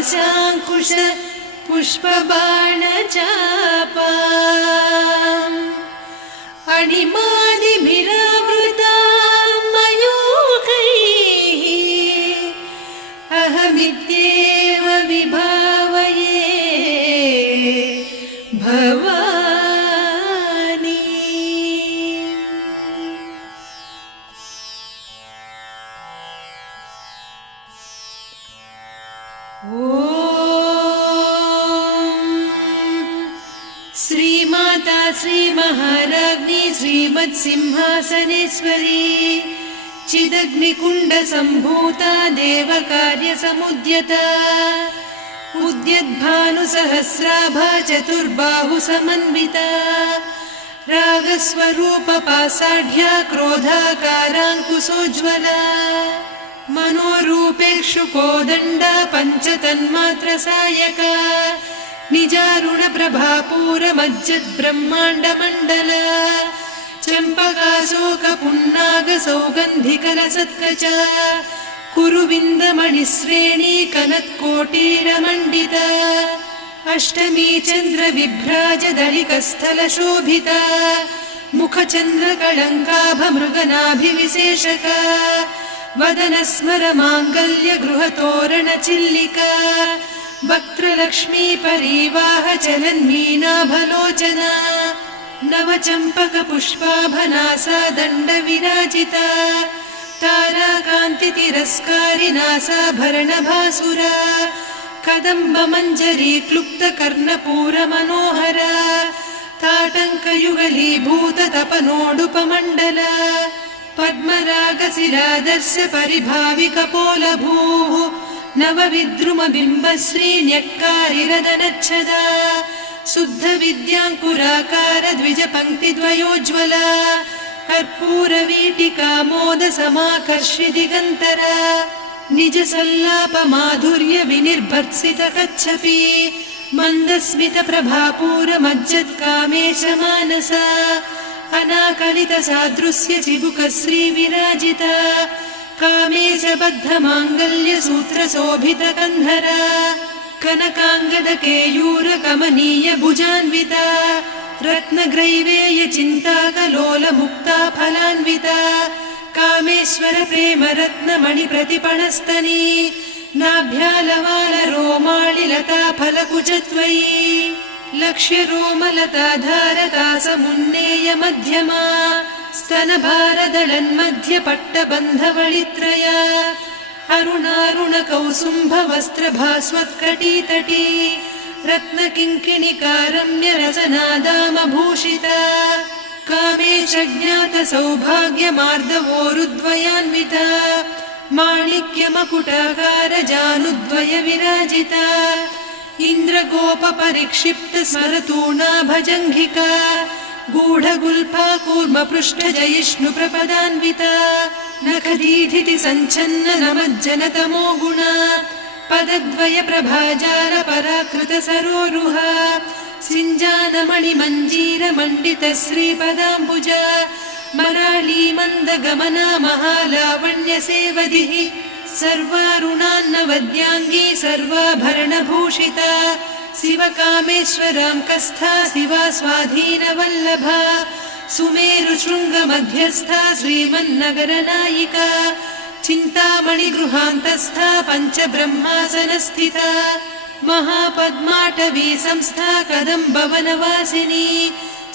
धृतपाशाङ्कुश पुष्पबाणचापाम् अणिमादिभिरावृतां मयूखैः अहमित्येव विभावये भवानी। श्रीमाता श्रीमहाराज्ञी श्रीमत्सिंहासनेश्वरी चिदग्निकुण्डसम्भूता देवकार्यसमुद्यता उद्यद्भानुसहस्राभा चतुर्बाहुसमन्विता रागस्वरूपपासाढ्या क्रोधाकाराङ्कुशोज्ज्वला मनोरूपेक्षु कोदण्डा पञ्चतन्मात्रसायका निजारुणप्रभापूरमज्जद्ब्रह्माण्डमण्डल चम्पकाशोकपुन्नागसौगन्धिकलसत्कचा कुरुविन्दमणिश्रेणी कनत्कोटीरमण्डिता अष्टमी चन्द्रविभ्राजदलिकस्थलशोभिता मुखचन्द्रकळङ्काभमृगनाभिविशेषका वदनस्मरमाङ्गल्यगृहतोरणचिल्लिका वक्त्रलक्ष्मी परिवाह चलन्मीनाभलोचना नवचम्पकपुष्पाभनासा दण्डविराजिता ताराकान्तितिरस्कारिनासाभरणभासुरा कदम्बमञ्जरी क्लुप्तकर्णपूरमनोहरा ताटङ्कयुगलीभूततपनोडुपमण्डला पद्मरागशिरादर्श परिभाविकपोलभूः नवविद्रुमबिम्बश्रीन्यक्कारिरदनच्छदा शुद्धविद्याङ्कुराकार द्विजपङ्क्तिद्वयोज्ज्वला कर्पूरवीटिकामोदसमाकर्षि दिगन्तरा निजसल्लापमाधुर्य विनिर्भर्त्सितकच्छपि मन्दस्मितप्रभापूरमज्जत्कामेशमानसा अनाकलितसादृश्य चिबुकश्रीविराजिता कामेशबद्धमाङ्गल्यसूत्रशोभितकन्धरा कनकाङ्गदकेयूरकमनीय भुजान्विता रत्नग्रैवेयचिन्ताकलोलमुक्ता फलान्विता कामेश्वर प्रेमरत्नमणिप्रतिपणस्तनी नाभ्यालवालरोमाळिलता फलकुचत्वयी लक्ष्यरोमलताधारकासमुन्नेय मध्यमा स्तनभारदळन्मध्यपट्टबन्धवळित्रया अरुणारुणकौसुम्भवस्त्रभास्वत्कटीतटी रत्नकिङ्किणिकारम्यरसनादामभूषिता कामेशज्ञातसौभाग्यमार्दवोरुद्वयान्विता माणिक्यमकुटाकारजानुद्वय विराजिता इन्द्रगोपपरिक्षिप्तस्मरतूणाभजङ्घिका गूढगुल्फा कूर्मपृष्ठजयिष्णुप्रपदान्विता नखदीधिति सञ्छन्न नमज्जनतमो गुणा पदद्वयप्रभाजालपराकृतसरोरुहा सिञ्जानमणिमञ्जीरमण्डितश्रीपदाम्बुजा मराळीमन्दगमना महालावण्यसेवधिः सर्वारुणान्नवद्याङ्गी सर्वाभरणभूषिता शिवकामेश्वराङ्कस्था शिवा स्वाधीनवल्लभा सुमेरुशृङ्गमध्यस्था श्रीमन्नगरनायिका चिन्तामणिगृहान्तस्था पञ्चब्रह्मासनस्थिता महापद्माटवी संस्था कदम्बवनवासिनी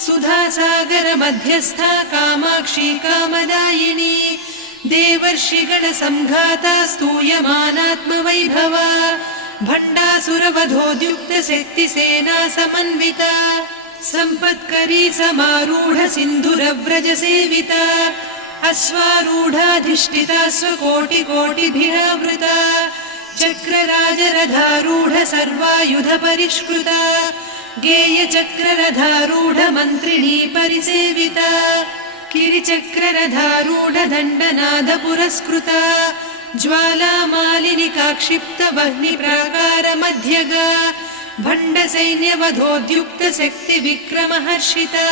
सुधासागरमध्यस्था कामाक्षी कामदायिनी देवर्षिगणसंघाता स्तूयमानात्मवैभवा भण्डासुरवधोद्युक्तशक्तिसेना समन्विता सम्पत्करी समारूढ सिन्धुरव्रजसेविता अश्वारूढाधिष्ठिता स्वकोटिकोटिभिरावृता चक्रराजरथारूढ सर्वायुधपरिष्कृता गेयचक्ररथारूढ मन्त्रिणी परिसेविता किरिचक्ररथारूढदण्डनादपुरस्कृता ज्वालामालिनिका क्षिप्तवह्निप्राकारमध्यगा भण्डसैन्यवधोद्युक्तशक्तिविक्रमहर्षिता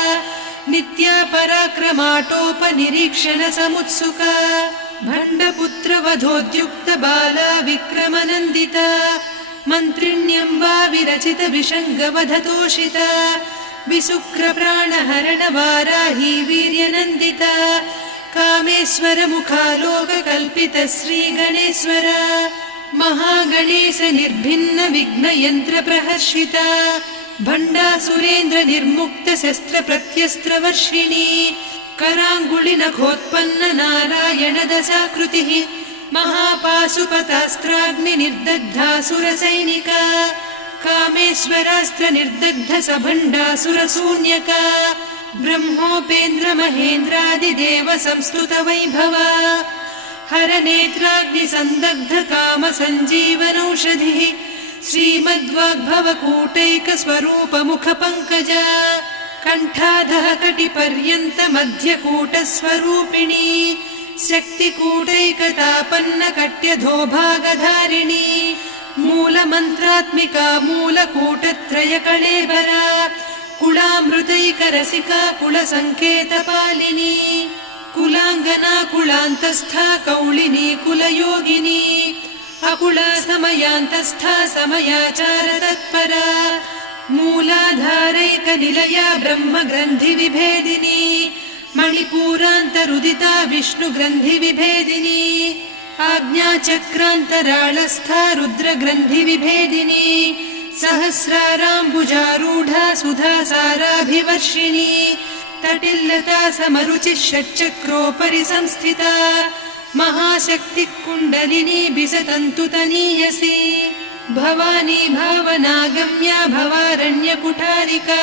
नित्या पराक्रमाटोपनिरीक्षणसमुत्सुका भण्डपुत्रवधोद्युक्तबाला विक्रमनन्दिता मन्त्रिण्यम्बा विरचितविषङ्गवधतोषिता विशुक्रप्राणहरणवाराही वीर्यनन्दिता कामेश्वरमुखालोककल्पित श्रीगणेश्वर महागणेश निर्भिन्नविघ्नयन्त्रप्रहर्षिता भण्डासुरेन्द्रनिर्मुक्तशस्त्रप्रत्यस्त्रवर्षिणी कराङ्गुलिनखोत्पन्न नारायणदशाकृतिः महापाशुपतास्त्राग्निनिर्दग्धासुरसैनिका कामेश्वरास्त्रनिर्दग्धसभण्डासुरशून्यका ब्रह्मोपेन्द्रमहेन्द्रादिदेव संस्तुतवैभवा हरनेत्राग्निसन्दग्धकामसञ्जीवनौषधिः श्रीमद्वाग्भवकूटैकस्वरूपमुखपङ्कजा कण्ठाधः कटिपर्यन्तमध्यकूटस्वरूपिणी शक्तिकूटैकतापन्नकट्यधोभागधारिणी मूलमन्त्रात्मिका मूलकूटत्रयकळेबरा कुलामृतैकरसिका कुलसङ्केतपालिनी कुलाङ्गना कुलान्तस्था कौलिनी कुलयोगिनी अकुला समयान्तस्था समयाचारतत्परा मूलाधारैकनिलया ब्रह्मग्रन्थिविभेदिनी मणिपूरान्तरुदिता विष्णुग्रन्थिविभेदिनी आज्ञाचक्रान्तराळस्था रुद्रग्रन्थिविभेदिनी सहस्राराम्बुजारूढा सुधासाराभिवर्षिणी तटिल्लता समरुचिः षट्चक्रोपरि संस्थिता महाशक्तिः कुण्डलिनी बिसतन्तुतनीयसी भवानी भावनागम्या भवारण्यकुठारिका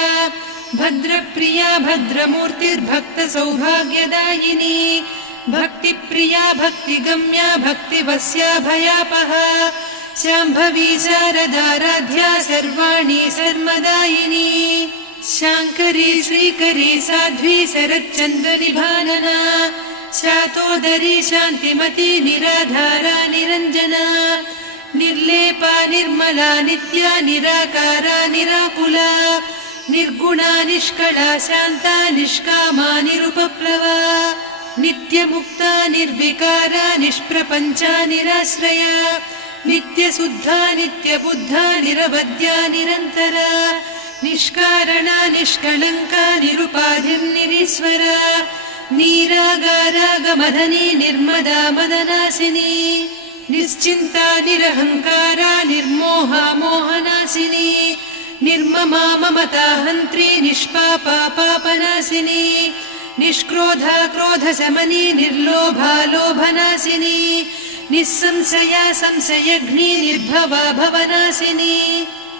भद्रप्रिया भद्रमूर्तिर्भक्तसौभाग्यदायिनी भक्तिप्रिया भक्तिगम्या भक्तिवस्या भयापहा शाम्भवी शारदाराध्या सर्वाणि सर्वदायिनी शाङ्करी श्रीकरी साध्वी शरच्चन्द्रनिभानना शातोदरी शान्तिमती निराधारा निरञ्जना निर्लेपा निर्मला नित्या निराकारा निराकुला निर्गुणा निष्कला शान्ता निष्कामा निरुपप्लवा नित्यमुक्ता निर्विकारा निष्प्रपञ्चा निराश्रया नित्यशुद्धा नित्यबुद्धा निरवद्या निरन्तरा निष्कारणा निष्कलङ्का निरुपाधिर्निरीश्वरा नीरागारागमधनी निर्मदा मदनासिनी निश्चिन्ता निरहङ्कारा निर्मोहा मोहनासिनी निर्ममा ममता हन्त्री निष्पापा पापनासिनी निष्क्रोधा क्रोधशमनी निर्लोभा लोभनासिनी निस्संशया संशयघ्नी निर्भवा भवनासिनी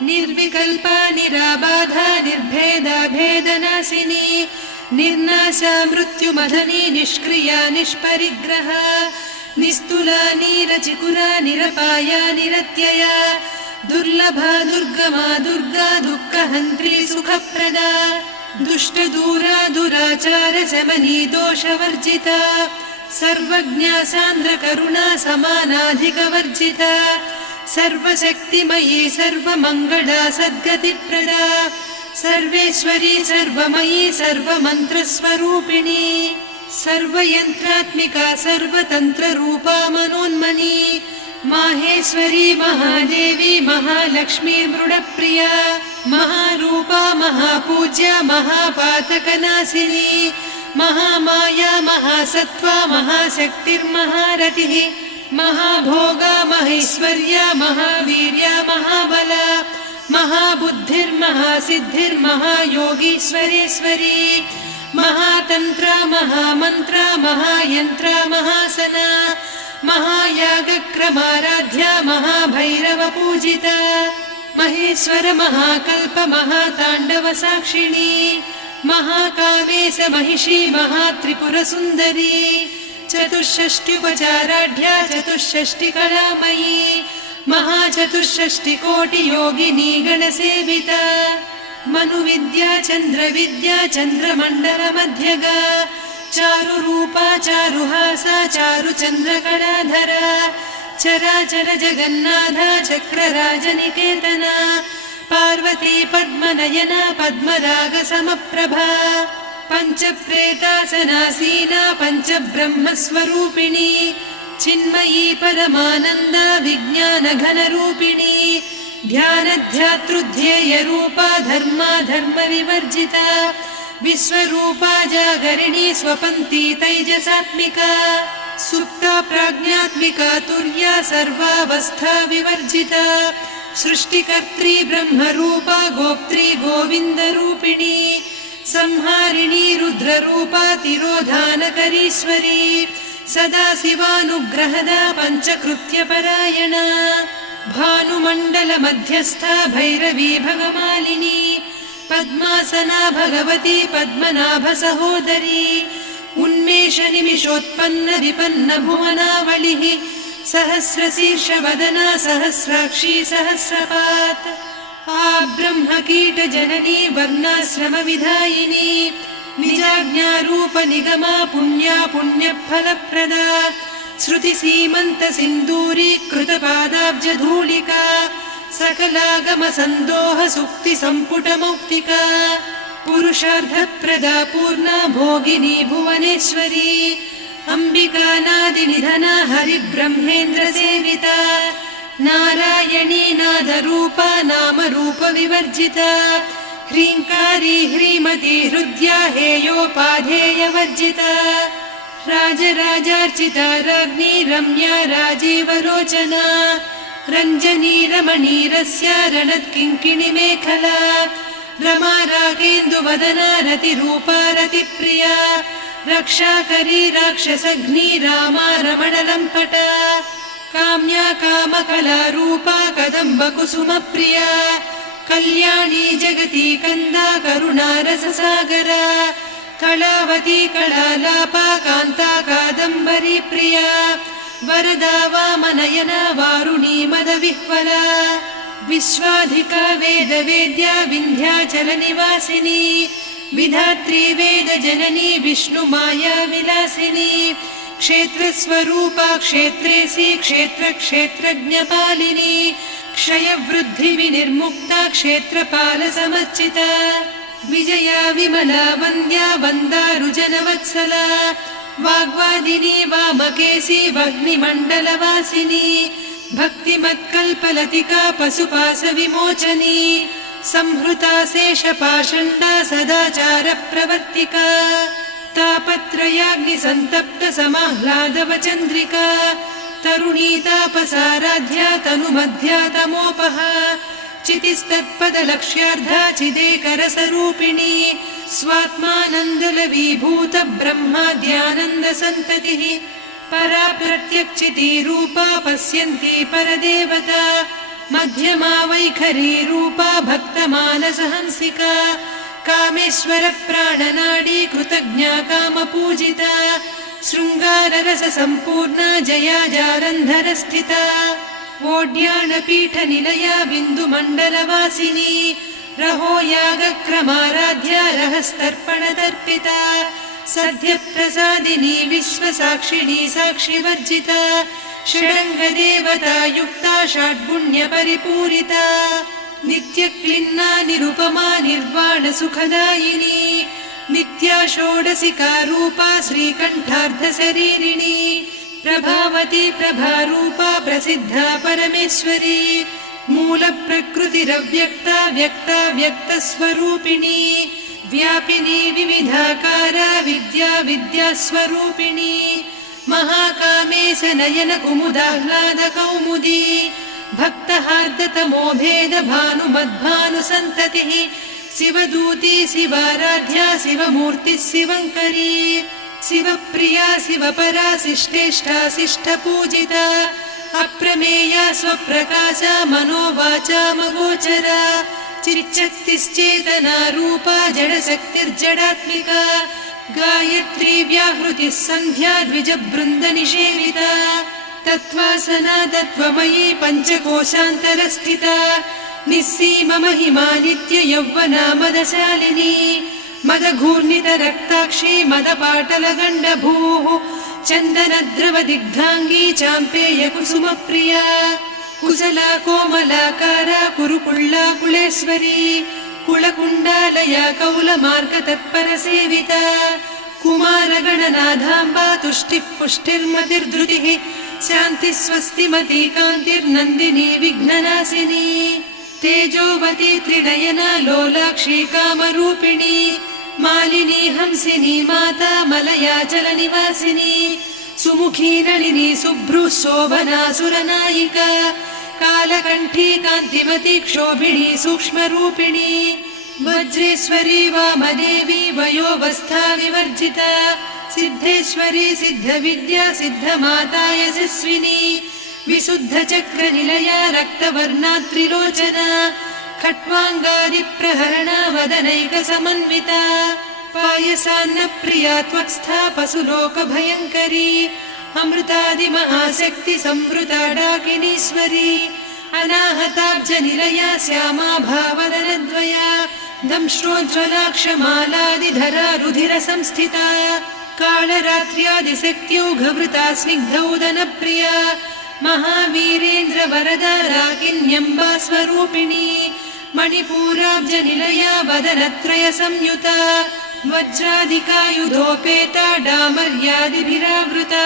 निर्विकल्पा निराबाधा निर्भेदा भेदनासिनी निर्नाशा मृत्युमधनी निष्क्रिया निष्परिग्रहा निस्तुला नीरचिकुरा निरपाया निरत्यया दुर्लभा दुर्गमा दुर्गा दुःखहन्त्री सुखप्रदा दुष्टदूरा दुराचार शमनी दोषवर्जिता सर्वज्ञा सान्द्रकरुणा समानाधिकवर्जिता सर्वशक्तिमयी सर्वमङ्गला सद्गतिप्रदा सर्वेश्वरी सर्वमयी सर्वमन्त्रस्वरूपिणी सर्वयन्त्रात्मिका सर्वतन्त्ररूपा मनोन्मनी माहेश्वरी महादेवी महालक्ष्मी मृडप्रिया महारूपा महापूज्या महापातकनाशिनी महामाया महासत्त्वा महाशक्तिर्महारतिः महाभोगा महेश्वर्या महावीर्या महाबला महाबुद्धिर्महासिद्धिर्महायोगीश्वरेश्वरी महातन्त्रा महामन्त्रा महायन्त्रा महासना महायागक्रमाराध्या महाभैरवपूजिता महेश्वर महाकल्प महाताण्डव साक्षिणी महाकामेश महिषी महात्रिपुरसुन्दरी चतुष्षष्ट्युपचाराढ्या चतुष्षष्टिकलामयी महाचतुष्षष्टिकोटियोगिनी गणसेविता मनुविद्या चन्द्रविद्या चन्द्रमण्डलमध्यगा चारुरूपा चारुहासा चारुचन्द्रकलाधरा चराचर जगन्नाथा चक्रराजनिकेतना पार्वती पद्मनयना पद्मरागसमप्रभा पञ्चप्रेतासनासीना पञ्चब्रह्मस्वरूपिणी चिन्मयी परमानन्दा विज्ञानघनरूपिणी ध्यानध्यातृध्येयरूपा धर्मा धर्मविवर्जिता विश्वरूपा जागरिणी स्वपन्ती तैजसात्मिका सुप्ता प्राज्ञात्मिका तुर्या सर्वावस्था विवर्जिता सृष्टिकर्त्री ब्रह्मरूपा गोप्त्री गोविन्दरूपिणी संहारिणी रुद्ररूपा तिरोधानकरीश्वरी सदा शिवानुग्रहदा पञ्चकृत्यपरायणा भानुमण्डलमध्यस्था भैरवी भगमालिनी पद्मासना भगवती पद्मनाभसहोदरी उन्मेषनिमिषोत्पन्न विपन्न भुवनावलिः सहस्रशीर्षवदना सहस्राक्षी सहस्रपात् आब्रह्मकीटजननी वर्णाश्रमविधायिनी निजाज्ञारूपनिगमा पुण्या पुण्यफलप्रदा श्रुतिसीमन्तसिन्दूरीकृतपादाब्जधूलिका सकलागमसन्दोहसुक्तिसम्पुटमौक्तिका पुरुषार्थप्रदा पूर्णा भोगिनी भुवनेश्वरी अम्बिकानादिनिधना हरिब्रह्मेन्द्रसेविता नारायणी नादरूपा नामरूपविवर्जिता ह्रीङ्कारी ह्रीमती हृद्या हेयोपाधेयवर्जिता राजराजार्चिता राज्ञी रम्या राजीवलोचना रञ्जनी रमणीरस्या रणत्किङ्किणिमेखला रमा रागेन्दुवदना रतिरूपा रतिप्रिया रक्षाकरी राक्षसघ्नी रामा रमणलम्पटा काम्या कामकलारूपा कदम्बकुसुमप्रिया कल्याणी जगती कन्दा करुणारससागरा कलावती कलालापा कान्ता कादम्बरी प्रिया वरदा वामनयना वारुणी मदविह्वला विश्वाधिका वेदवेद्या विन्ध्याचलनिवासिनी विधात्री वेदजननी विष्णुमाया विलासिनी क्षेत्रस्वरूपा क्षेत्रेसी क्षेत्रक्षेत्रज्ञपालिनी क्षयवृद्धिविनिर्मुक्ता क्षेत्रपालसमर्चिता विजया विमला वन्द्या वन्दारुजनवत्सला वाग्वादिनी वामकेशी वह्निमण्डलवासिनी भक्तिमत्कल्पलतिका पशुपाशविमोचनी संहृता शेषपाषण्डा सदाचारप्रवर्तिका तापत्रयाग्निसन्तप्त समाह्लादवचन्द्रिका तरुणी तापसाराध्या तनुमध्या तमोपहा चितिस्तत्पदलक्ष्यार्धा चिदेकरसरूपिणी स्वात्मानन्दलवीभूत ब्रह्माद्यानन्दसन्ततिः परा प्रत्यक्षितीरूपा पश्यन्ती परदेवता मध्यमा वैखरी रूपा भक्तमानसहंसिका कामेश्वर प्राणनाडी कृतज्ञा कामपूजिता शृङ्गाररससम्पूर्णा जया जारन्धरस्थिता वोड्याणपीठनिलया बिन्दुमण्डलवासिनी रहो यागक्रमाराध्या रहस्तर्पणतर्पिता सद्यप्रसादिनी विश्वसाक्षिणी साक्षिवर्जिता षडङ्गदेवता युक्ता षड्गुण्यपरिपूरिता नित्यक्लिन्ना निरुपमा निर्वाणसुखदायिनी नित्या षोडशिका रूपा श्रीकण्ठार्धशरीरिणी प्रभावती प्रभारूपा प्रसिद्धा परमेश्वरी मूलप्रकृतिरव्यक्ता व्यक्ता व्यक्तस्वरूपिणी व्यापिनी विविधाकारा विद्या विद्यास्वरूपिणी महाकामेश नयन कुमुदाह्लादकौमुदी भक्तहार्दतमो भेद भानुमद्भानुसन्ततिः शिवदूती शिवाराध्या शिवमूर्तिः शिवङ्करी शिवप्रिया शिवपरा शिष्टेष्टा शिष्टपूजिता अप्रमेया स्वप्रकाशा मनोवाचामगोचरा चिच्चक्तिश्चेतना रूपा जडशक्तिर्जडात्मिका गायत्री व्याहृतिः सन्ध्या द्विजबृन्दनिषेविता तत्त्वासना तत्त्वमयी पञ्चकोशान्तरस्थिता निस्सीम महिमा नित्ययौवना मदशालिनी मदघूर्णितरक्ताक्षी मदपाटलगण्डभूः चन्दनद्रवदिग्धाङ्गी चाम्पेयकुसुमप्रिया कुशला कोमलाकारा कुरुकुळ्ळा कुळेश्वरी कुलकुण्डालया कौलमार्गतत्परसेविता कुमारगणनाथाम्बा तुष्टिः पुष्टिर्मतिर्धृतिः शान्तिः स्वस्तिमती कान्तिर्नन्दिनी विघ्ननाशिनी तेजोवती त्रिनयना लोलाक्षी कामरूपिणी मालिनी हंसिनी माता मलया जलनिवासिनी सुमुखी नलिनी शुभ्रुः शोभना सुरनायिका कालकण्ठी कान्तिमती क्षोभिणी सूक्ष्मरूपिणी वज्रेश्वरी वामदेवी वयोवस्था विवर्जिता सिद्धेश्वरी सिद्धविद्या सिद्धमाता यशस्विनी विशुद्धचक्रनिलया रक्तवर्णा त्रिलोचना खट्वाङ्गादिप्रहरणा वदनैकसमन्विता पायसान्नप्रिया त्वक्स्था पशुलोकभयङ्करी अमृतादिमहाशक्ति संवृता डाकिनीश्वरी अनाहताब्जनिलया श्यामा भावदनद्वया दंश्रोज्ज्वलाक्षमालादिधरा रुधिरसंस्थिता कालरात्र्यादिशक्त्योघवृता स्निग्धौदनप्रिया महावीरेन्द्रवरदा राकिन्यम्बा स्वरूपिणी मणिपूराब्जनिलया वदनत्रयसंयुता वज्रादिकायुधोपेता डामर्यादिभिरावृता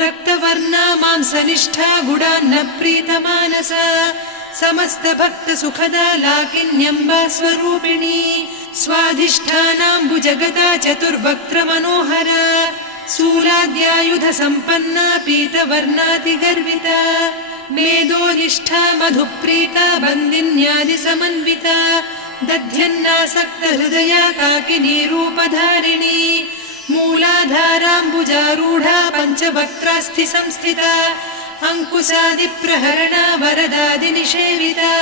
रक्तवर्णा मांसनिष्ठा गुडान्नप्रीतमानसा समस्तभक्तसुखदा लाकिन्यम्बा स्वरूपिणी स्वाधिष्ठानाम्बुजगदा चतुर्वक्त्रमनोहरा शूलाद्यायुधसम्पन्ना पीतवर्णातिगर्विता मेदोनिष्ठा मधुप्रीता बन्दिन्यादिसमन्विता दध्यन्नासक्तहृदया काकिनी रूपधारिणी मूलाधाराम्बुजारूढा पञ्चवक्त्रास्थिसंस्थिता अङ्कुशादिप्रहरणा वरदादिनिषेविता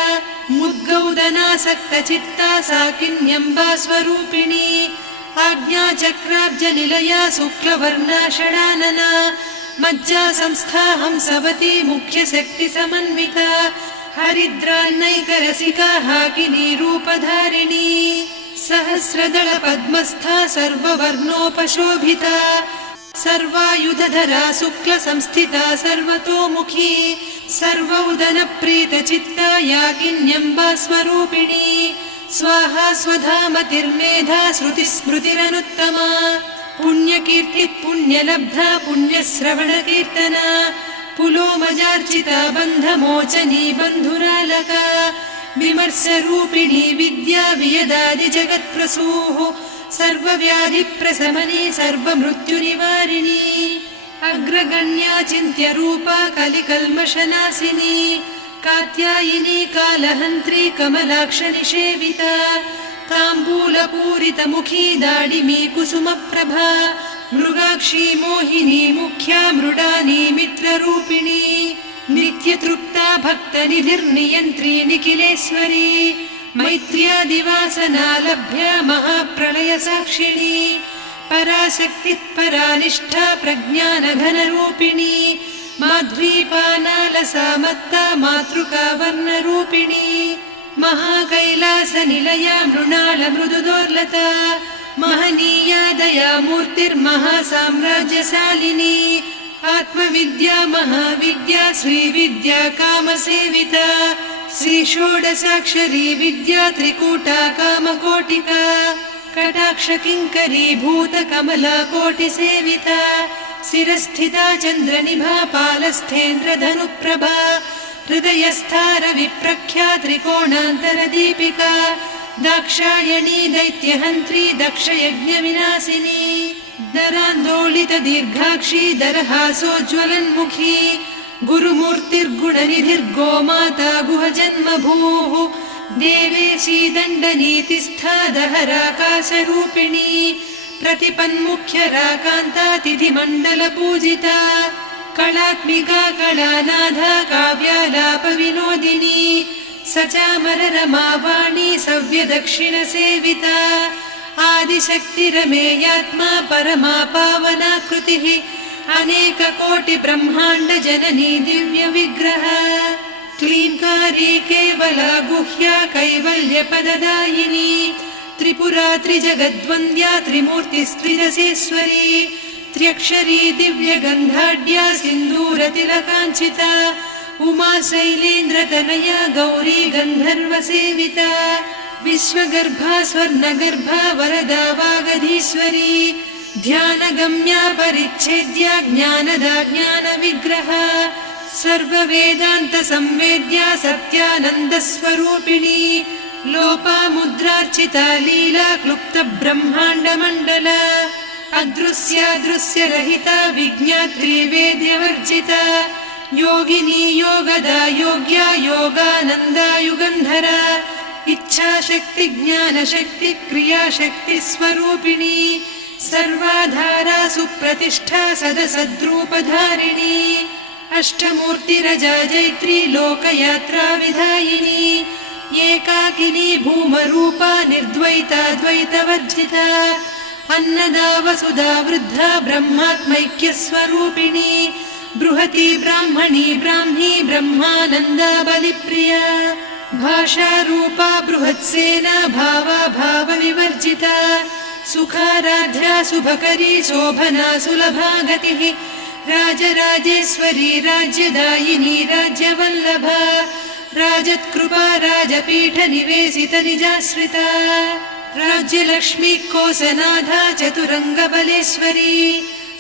मुद्गौदनासक्तचित्ता साकिन्यम्बा स्वरूपिणी आज्ञाचक्राब्जनिलया शुक्लवर्णा षडानना मज्जा संस्था हंसवती मुख्यशक्तिसमन्विता हरिद्रान्नैकरसिका हाकिनी रूपधारिणी सहस्रदल पद्मस्था सर्ववर्णोपशोभिता सर्वायुधधरा शुक्लसंस्थिता सर्वतोमुखी सर्वौदनप्रीतचित्ता याकिन्यम्बा स्वरूपिणी स्वाहा स्वधामतिर्मेधा श्रुतिस्मृतिरनुत्तमा पुण्यकीर्तिः पुण्यलब्धा पुण्यश्रवणकीर्तना पुलोमजार्चिता बन्धमोचनी बन्धुरालका विमर्शरूपिणी विद्या वियदादिजगत्प्रसूः सर्वव्याधिप्रशमनी सर्वमृत्युनिवारिणी अग्रगण्या चिन्त्यरूपा कलिकल्मषनाशिनी कात्यायिनी कालहन्त्री कमलाक्षनिषेविता ताम्बूलपूरितमुखी दाडिमी कुसुमप्रभा मृगाक्षी मोहिनी मुख्या मृडानी मित्ररूपिणी नित्यतृप्ता भक्तनिधिर्नियन्त्री निखिलेश्वरी मैत्र्यादिवासना लभ्या महाप्रलयसाक्षिणी पराशक्तिः परानिष्ठा प्रज्ञानघनरूपिणी माध्वीपानालसामत्ता मातृका वर्णरूपिणी महाकैलासनिलया मृणालमृदुदोर्लता महनीया दया मूर्तिर्महासाम्राज्यशालिनी आत्मविद्या महाविद्या श्रीविद्या कामसेविता श्रीषोडशाक्षरी विद्या त्रिकूटा कामकोटिका कटाक्षकिङ्करी भूतकमला कोटिसेविता शिरस्थिता चन्द्रनिभा पालस्थेन्द्रधनुप्रभा हृदयस्था रविप्रख्या त्रिकोणान्तरदीपिका दाक्षायणी दैत्यहन्त्री दक्षयज्ञविनाशिनी दरान्दोलितदीर्घाक्षी दरहासोज्ज्वलन्मुखी गुरुमूर्तिर्गुणनिधिर्गोमाता गुहजन्मभूः देवेशी दण्डनीतिस्था दहराकाशरूपिणी प्रतिपन्मुख्यराकान्ता तिथिमण्डलपूजिता कलात्मिका कलानाथा काव्यालापविनोदिनी सचामररमावाणी सव्यदक्षिणसेविता आदिशक्तिरमेयात्मा परमा पावना कृतिः अनेककोटिब्रह्माण्डजननी दिव्यविग्रह क्लीङ्कारी केवला गुह्या कैवल्यपददायिनी त्रिपुरा त्रिजगद्वन्द्या त्रिमूर्तिस्त्रिदशेश्वरी त्र्यक्षरी दिव्यगन्धाढ्या सिन्दूरतिलकाञ्चिता उमा शैलेन्द्रतनया गौरी गन्धर्वसेविता विश्वगर्भा स्वर्णगर्भा वरदा वागधीश्वरी ध्यानगम्या परिच्छेद्या ज्ञानदा ज्ञानविग्रहा सर्ववेदान्तसंवेद्या सत्यानन्दस्वरूपिणी लोपामुद्रार्चिता लीला क्लुप्तब्रह्माण्डमण्डला अदृश्यादृश्यरहिता विज्ञात्री वेद्यवर्जिता योगिनी योगदा योग्या योगानन्दा युगन्धरा इच्छाशक्ति ज्ञानशक्ति क्रियाशक्ति स्वरूपिणी सर्वाधारा सुप्रतिष्ठा सदसद्रूपधारिणी अष्टमूर्तिरजा जैत्री लोकयात्रा विधायिनी एकाकिनी भूमरूपा निर्द्वैता द्वैतवर्जिता अन्नदा वसुधा वृद्धा ब्रह्मात्मैक्यस्वरूपिणी बृहती ब्राह्मणी ब्राह्मी ब्रह्मानन्दा बलिप्रिया भाषारूपा बृहत्सेना भावा भावविवर्जिता सुखाराध्या शुभकरी शोभना सुलभा गतिः राजराजेश्वरी राज्यदायिनी राज्यवल्लभा राजत्कृपा राजपीठनिवेशित निजाश्रिता राज्यलक्ष्मी कोसनाधा चतुरङ्गबलेश्वरी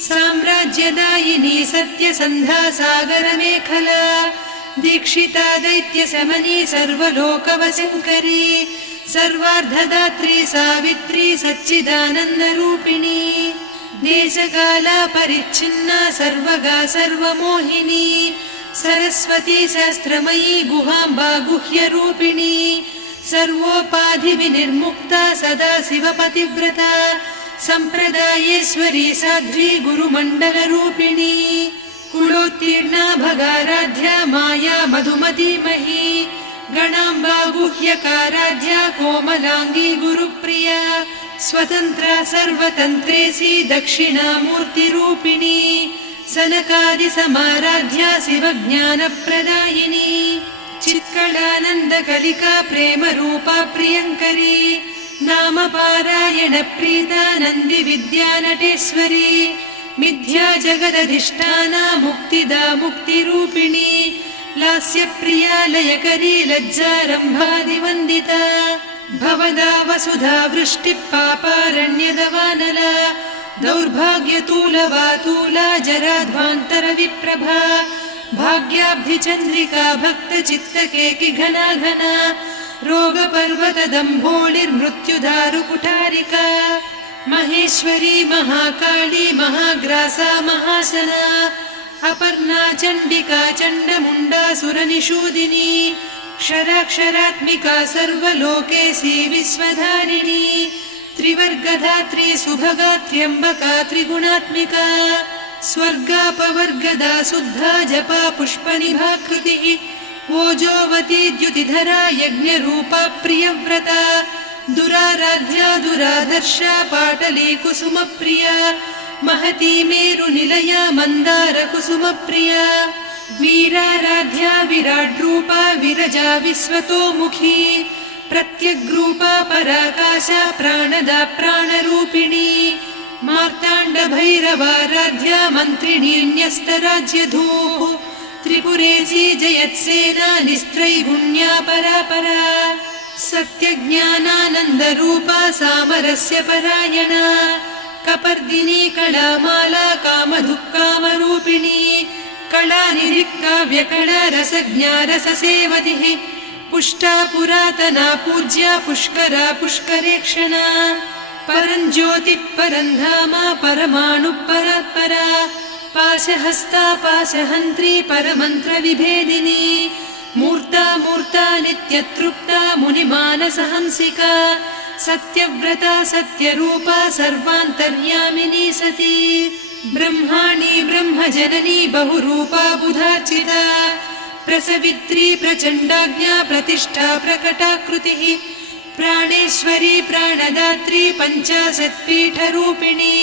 साम्राज्यदायिनी सत्यसन्धा सागरमेखला दीक्षिता दैत्यशमनी सर्वलोकवशङ्करी सर्वार्धदात्री सावित्री सच्चिदानन्दरूपिणी देशकाला परिच्छिन्ना सर्वगा सर्वमोहिनी सरस्वती शास्त्रमयी गुहाम्बा गुह्यरूपिणी सर्वोपाधिविनिर्मुक्ता सदा शिवपतिव्रता सम्प्रदायेश्वरी साध्वी गुरुमण्डलरूपिणी कुलोत्तीर्णा भगाराध्या माया मधुमतीमही गणाम्बा गुह्यकाराध्या कोमलाङ्गी गुरुप्रिया स्वतन्त्रा सर्वतन्त्रेसी दक्षिणामूर्तिरूपिणी सनकादिसमाराध्या शिवज्ञानप्रदायिनी चित्कलानन्दकलिका प्रेमरूपा प्रियङ्करी नामपारायणप्रीता नन्दिविद्यानटेश्वरी मिथ्या जगदधिष्ठाना मुक्तिदा मुक्तिरूपिणी लास्यप्रिया लयकरी लज्जारम्भादिवन्दिता भवदा वसुधा वृष्टिः पापारण्यदवानला दौर्भाग्यतूलवातूला जराध्वान्तरविप्रभा भाग्याब्धिचन्द्रिका भक्तचित्तकेकि घना घना रोगपर्वतदम्भोळिर्मृत्युदारुकुठारिका महेश्वरी महाकाली महाग्रासा महासना अपर्णा चण्डिका चण्डमुण्डा सुरनिषूदिनी क्षराक्षरात्मिका सर्वलोकेशी विश्वधारिणी त्रिवर्गधात्री सुभगा त्र्यम्बका त्रिगुणात्मिका स्वर्गापवर्गदा शुद्धा जपा पुष्पनिभाकृतिः ओजोवती द्युतिधरा यज्ञरूपा प्रियव्रता दुराराध्या दुराधर्षा पाटली कुसुमप्रिया महती मेरुनिलया मन्दारकुसुमप्रिया वीराराध्या विराड्रूपा विरजा विश्वतोमुखी प्रत्यग्रूपा पराकाशा प्राणदा प्राणरूपिणी मार्ताण्डभैरवाराध्या मन्त्रिणी न्यस्तराज्यधूः त्रिपुरेशी जयत्सेना निस्त्रैगुण्या परापरा सत्यज्ञानानन्दरूपा सामरस्य परायणा कपर्दिनी कलामाला कामधुक्कामरूपिणी कलानिधिकाव्यकला रसज्ञा रससेवतिः पुष्टा पुरातना पूज्या पुष्करा पुष्करेक्षणा परञ्ज्योतिः परन्धामा परमाणुः परात्परा पाशहस्ता पाशहन्त्री परमन्त्रविभेदिनी मूर्ता मूर्ता नित्यतृप्ता मुनिमानसहंसिका सत्यव्रता सत्यरूपा सर्वान्तर्यामिनी सती ब्रह्माणी ब्रह्मजननी बहुरूपा बुधार्चिता प्रसवित्री प्रचण्डाज्ञा प्रतिष्ठा प्रकटाकृतिः प्राणेश्वरी प्राणदात्री पञ्चाशत्पीठरूपिणी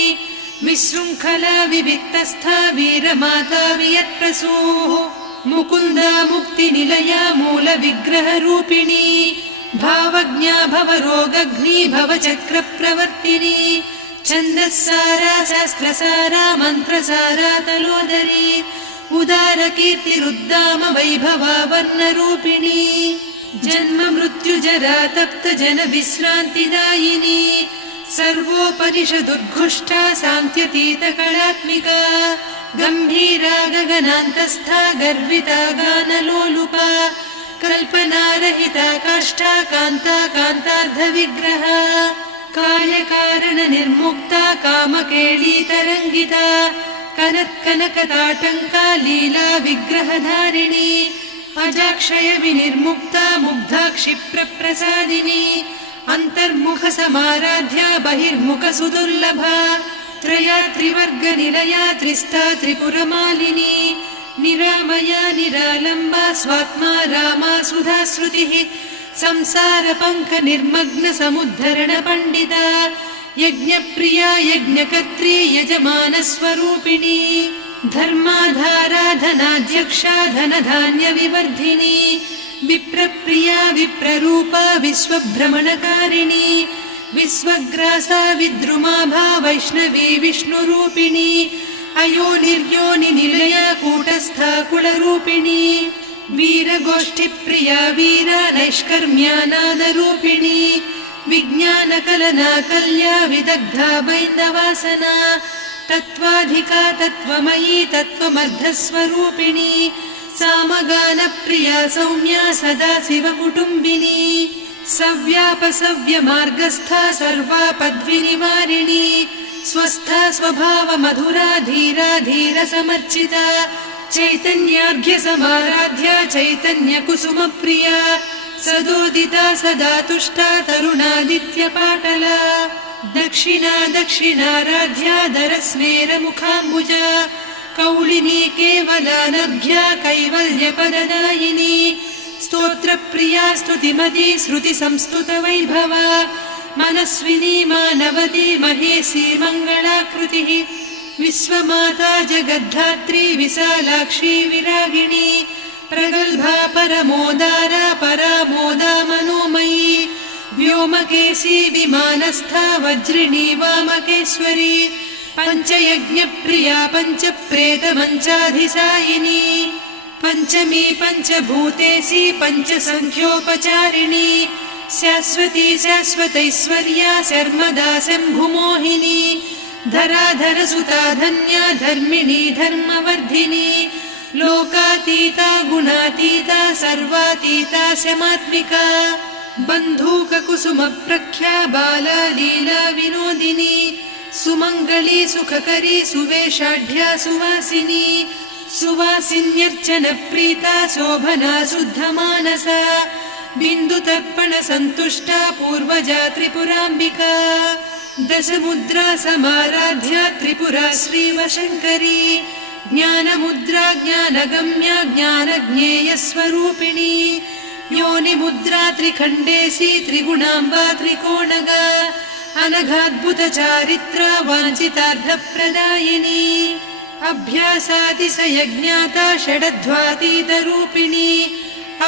विशृङ्खला विविक्तस्था वीरमाता वियत्प्रसूः मुकुन्दा मुक्तिनिलया मूलविग्रहरूपिणी भावज्ञा भवरोगग्नी भवचक्रप्रवर्तिनी छन्दस्सारा शास्त्रसारा मन्त्रसारा तलोदरी उदारकीर्तिरुद्दाम वैभवा वर्णरूपिणी जन्म मृत्युजरा तप्त जन विश्रान्तिदायिनी सर्वोपनिषदुद्घुष्टा सान्त्यतीतकलात्मिका गम्भीरा गगनान्तस्था गर्विता गानलोलुपा कल्पनारहिता काष्ठा कान्ता कान्तार्धविग्रहा कार्यकारणनिर्मुक्ता कामकेळीतरङ्गिता कनत्कनकताटङ्का लीला विग्रहधारिणी अजाक्षय विनिर्मुक्ता मुग्धाक्षिप्रप्रसादिनी अन्तर्मुखसमाराध्या बहिर्मुखसुदुर्लभा त्रया त्रिवर्गनिलया त्रिस्था त्रिपुरमालिनी निरामया निरालम्बा स्वात्मा रामा सुधाश्रुतिः संसारपङ्कनिर्मग्नसमुद्धरणपण्डिता यज्ञप्रिया यज्ञकर्त्री यजमानस्वरूपिणी धर्माधारा धनाध्यक्षा धनधान्यविवर्धिनी विप्रप्रिया विप्ररूपा विश्वभ्रमणकारिणी विश्वग्रासा विद्रुमाभा वैष्णवी विष्णुरूपिणी अयोनिर्योनिनिलया कूटस्था कुलरूपिणी वीरगोष्ठिप्रिया वीरा नैष्कर्म्यानादरूपिणी विज्ञानकलना कल्या विदग्धा बैन्दवासना तत्त्वाधिका तत्त्वमयी तत्त्वमर्धस्वरूपिणी सामगानप्रिया सौम्या सदा शिवकुटुम्बिनी सव्यापसव्यमार्गस्था सर्वापद्विनिवारिणी स्वस्था स्वभावमधुरा धीरा धीरसमर्चिता चैतन्यार्घ्यसमाराध्या चैतन्यकुसुमप्रिया सदोदिता सदा तुष्टा तरुणादित्यपाटला दक्षिणा दक्षिणाराध्या दरस्मेरमुखाम्बुजा कौलिनी केवलानर्घ्या कैवल्यपददायिनी स्तोत्रप्रिया स्तुतिमती श्रुतिसंस्तुतवैभवा मनस्विनी मानवती महेशी मङ्गलाकृतिः विश्वमाता जगद्धात्री विशालाक्षी विरागिणी प्रगल्भा परमोदारा परामोदा मनोमयी व्योमकेशी विमानस्था वज्रिणी वामकेश्वरी पञ्चयज्ञप्रिया पञ्चप्रेतमञ्चाधिसायिनी पञ्चमी पञ्चभूतेशी पञ्चसङ्ख्योपचारिणी शाश्वती शाश्वतैश्वर्या शर्मदा शम्भुमोहिनी धराधरसुता धन्या धर्मिणी धर्मवर्धिनी लोकातीता गुणातीता सर्वातीता शमात्मिका बन्धूककुसुमप्रख्या बाला लीला विनोदिनी सुमङ्गली सुखकरी सुवेशाढ्या सुवासिनी सुवासिन्यर्चनप्रीता शोभना शुद्धमानसा बिन्दुतर्पणसन्तुष्टा पूर्वजा त्रिपुराम्बिका दशमुद्रा समाराध्या त्रिपुरा श्रीवशङ्करी ज्ञानमुद्रा ज्ञानगम्या ज्ञानज्ञेयस्वरूपिणी योनिमुद्रा त्रिखण्डेशी त्रिगुणाम्बा त्रिकोणगा अनघाद्भुतचारित्रा वाञ्छितार्थप्रदायिनी अभ्यासातिशयज्ञाता षडध्वातीतरूपिणी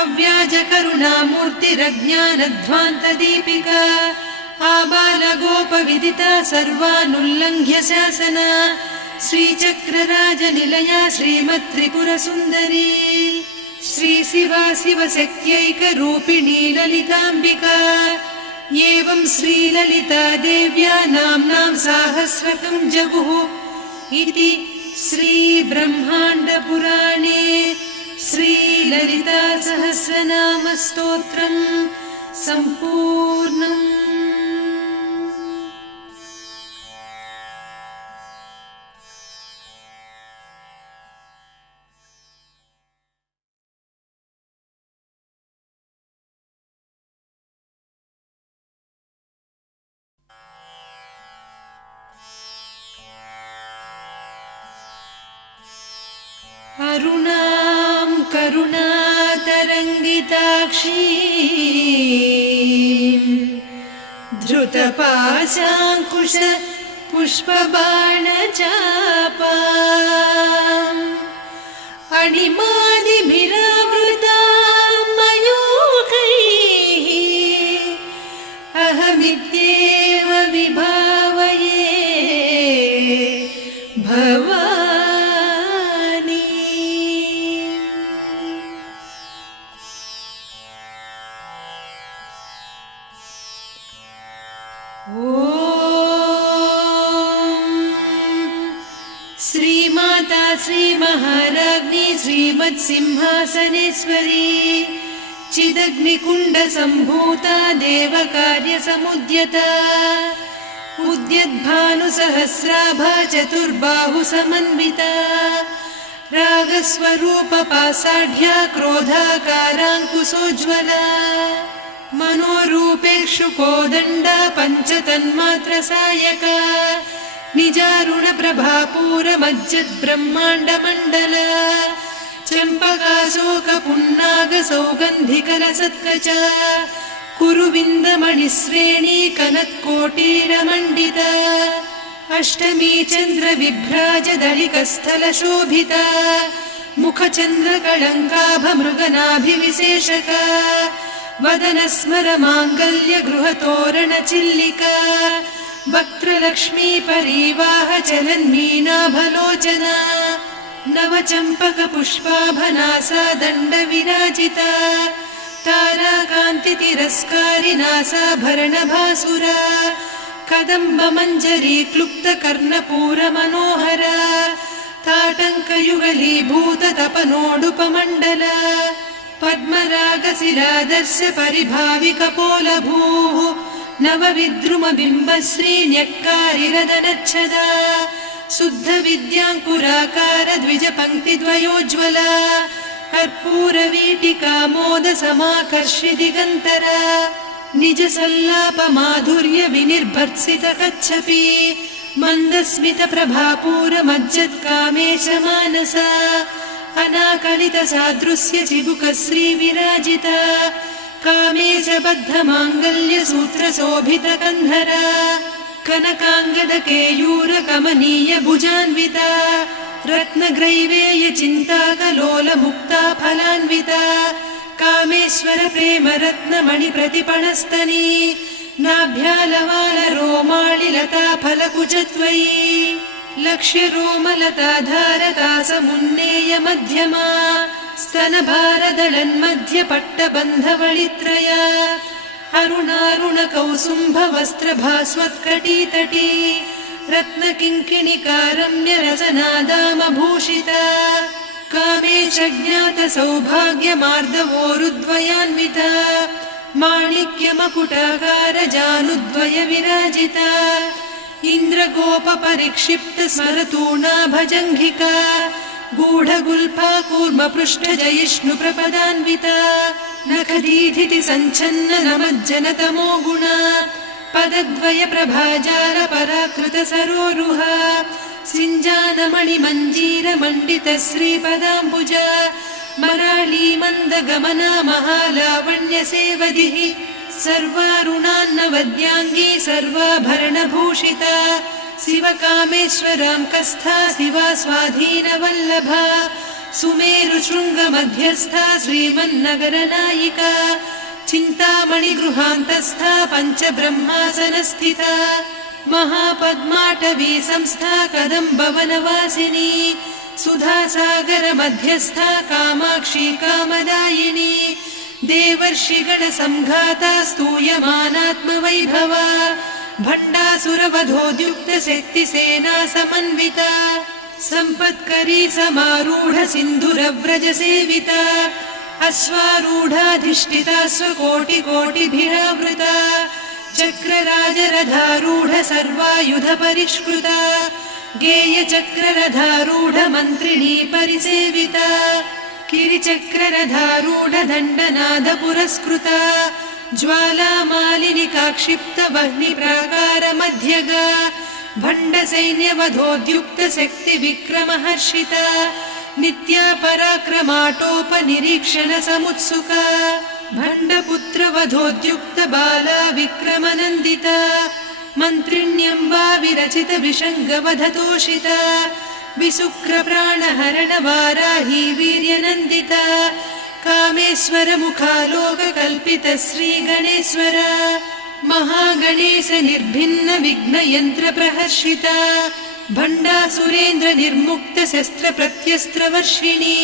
अव्याजकरुणामूर्तिरज्ञानध्वान्तदीपिका आबालगोपविदिता सर्वानुल्लङ्घ्य शासना श्रीचक्रराजनिलया श्रीमत्त्रिपुरसुन्दरी श्रीशिवा शिवशक्त्यैकरूपिणी ललिताम्बिका एवं श्रीललिता देव्या नाम्नां साहस्रकं जगुः इति श्रीब्रह्माण्डपुराणे श्रीललितासहस्रनामस्तोत्रं सम्पूर्णम्। अरुणां करुणातरङ्गिताक्षीं धृतपाशाङ्कुश पुष्पबाणचापाम् अणिमादिभिरावृतां मयूखैः महाराज्ञी श्रीमत्सिंहासनेश्वरी चिदग्निकुण्डसम्भूता देवकार्यसमुद्यता उद्यद्भानुसहस्राभा चतुर्बाहुसमन्विता रागस्वरूपपासाढ्या क्रोधाकाराङ्कुशोज्ज्वला मनोरूपेक्षु कोदण्डा पञ्चतन्मात्रसायका निजारुणप्रभापूरमज्जद्ब्रह्माण्डमण्डला चम्पकाशोकपुन्नागसौगन्धिकलसत्कचा कुरुविन्दमणिश्रेणी कनत्कोटीरमण्डिता अष्टमी चन्द्रविभ्राजदलिकस्थलशोभिता मुखचन्द्रकळङ्काभमृगनाभिविशेषका वदनस्मरमाङ्गल्यगृहतोरणचिल्लिका वक्त्रलक्ष्मी परीवाहचलन्मीनाभलोचना नवचम्पकपुष्पाभनासा दण्डविराजिता ताराकान्तितिरस्कारिनासाभरणभासुरा कदम्बमञ्जरी क्लुप्तकर्णपूरमनोहरा ताटङ्कयुगलीभूततपनोडुपमण्डला पद्मरागशिलादर्श परिभाविकपोलभूः नवविद्रुमबिम्बश्रीन्यक्कारिरदनच्छदा शुद्धविद्याङ्कुराकार द्विजपङ्क्तिद्वयोज्ज्वला कर्पूरवीटिकामोदसमाकर्षि दिगन्तरा निजसल्लापमाधुर्यविनिर्भर्त्सितकच्छपि मन्दस्मितप्रभापूरमज्जत्कामेशमानसा अनाकलितसादृश्यचिबुकश्रीविराजिता कामेशबद्धमाङ्गल्यसूत्रशोभितकन्धरा कनकाङ्गदकेयूरकमनीयभुजान्विता रत्नग्रैवेयचिन्ताकलोलमुक्ता फलान्विता कामेश्वरप्रेमरत्नमणिप्रतिपणस्तनी नाभ्यालवालरोमालिलता फलकुचत्वयी लक्ष्यरोमलताधारतासमुन्नेयमध्यमा स्तनभारदळन्मध्यपट्टबन्धवळित्रया अरुणारुणकौसुम्भवस्त्रभास्वत्कटीतटी रत्नकिङ्किणिकारम्यरसनादामभूषिता कामेशज्ञातसौभाग्यमार्दवोरुद्वयान्विता माणिक्यमकुटाकारजानुद्वयविराजिता इन्द्रगोपपरिक्षिप्तस्मरतूणाभजङ्घिका गूढगुल्फा कूर्मपृष्ठजयिष्णुप्रपदान्विता नखदीधिति सञ्छन्न नमज्जनतमो गुणा पदद्वयप्रभाजालपराकृतसरोरुहा सिञ्जानमणिमञ्जीरमण्डितश्रीपदाम्बुजा मराळीमन्दगमना महालावण्यसेवधिः सर्वारुणान्नवद्याङ्गी सर्वाभरणभूषिता शिवकामेश्वरां कस्था शिवा स्वाधीनवल्लभा सुमेरुशृङ्गमध्यस्था श्रीमन्नगरनायिका चिन्तामणिगृहान्तस्था पञ्चब्रह्मासनस्थिता महापद्माटवी संस्था कदम्बवनवासिनी सुधासागरमध्यस्था कामाक्षी कामदायिनी देवर्षिगणसंघाता स्तूयमानात्मवैभवा भण्डासुरवधोद्युक्तशक्तिसेना समन्विता सम्पत्करी समारूढ सिन्धुरव्रजसेविता अश्वारूढाधिष्ठिता स्वकोटिकोटिभिरावृता चक्रराजरथारूढ सर्वायुधपरिष्कृता गेयचक्ररथारूढ मन्त्रिणी परिसेविता किरिचक्ररथारूढ दण्डनाद पुरस्कृता ज्वालामालिनिकाक्षिप्तवह्निप्राकारमध्यगा भण्डसैन्यवधोद्युक्तशक्तिविक्रमहर्षिता नित्या पराक्रमाटोपनिरीक्षणसमुत्सुका भण्डपुत्रवधोद्युक्तबाला विक्रमनन्दिता मन्त्रिण्यम्बा विरचितविषङ्गवधतोषिता विशुक्रप्राणहरणवाराही वीर्यनन्दिता कामेश्वरमुखालोककल्पितश्रीगणेश्वर महागणेश निर्भिन्नविघ्नयन्त्रप्रहर्षिता भण्डासुरेन्द्रनिर्मुक्तशस्त्रप्रत्यस्त्रवर्षिणी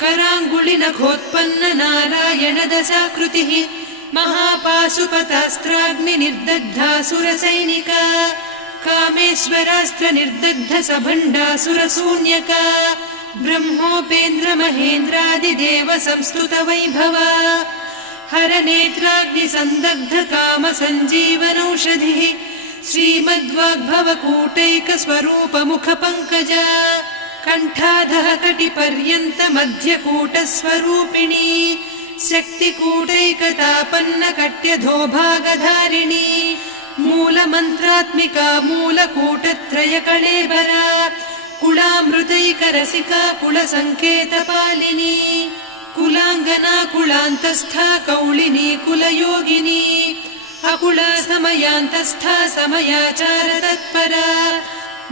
कराङ्गुलिनखोत्पन्न नारायणदशाकृतिः महापाशुपतास्त्राग्निनिर्दग्धासुरसैनिका कामेश्वरास्त्रनिर्दग्धसभण्डासुरशून्यका ब्रह्मोपेन्द्र महेन्द्रादिदेव संस्तुत वैभवा हरनेत्राग्नि संदग्ध काम संजीवनौषधिः श्रीमद्वाग्भव कूटैक स्वरूप मुख पंकजा कंठाधः कटिपर्यन्त मध्यकूट स्वरूपिणी शक्तिकूटैकतापन्न कट्यधो भागधारिणी मूल मंत्रात्मिका मूलकूटत्रय कळेबरा कुलामृतैक रसिका कुल संकेत पालिनी कुलांगना कुलांतस्था कौलिनी कुलयोगिनी अकुला समयांतस्था समयाचार तत्परा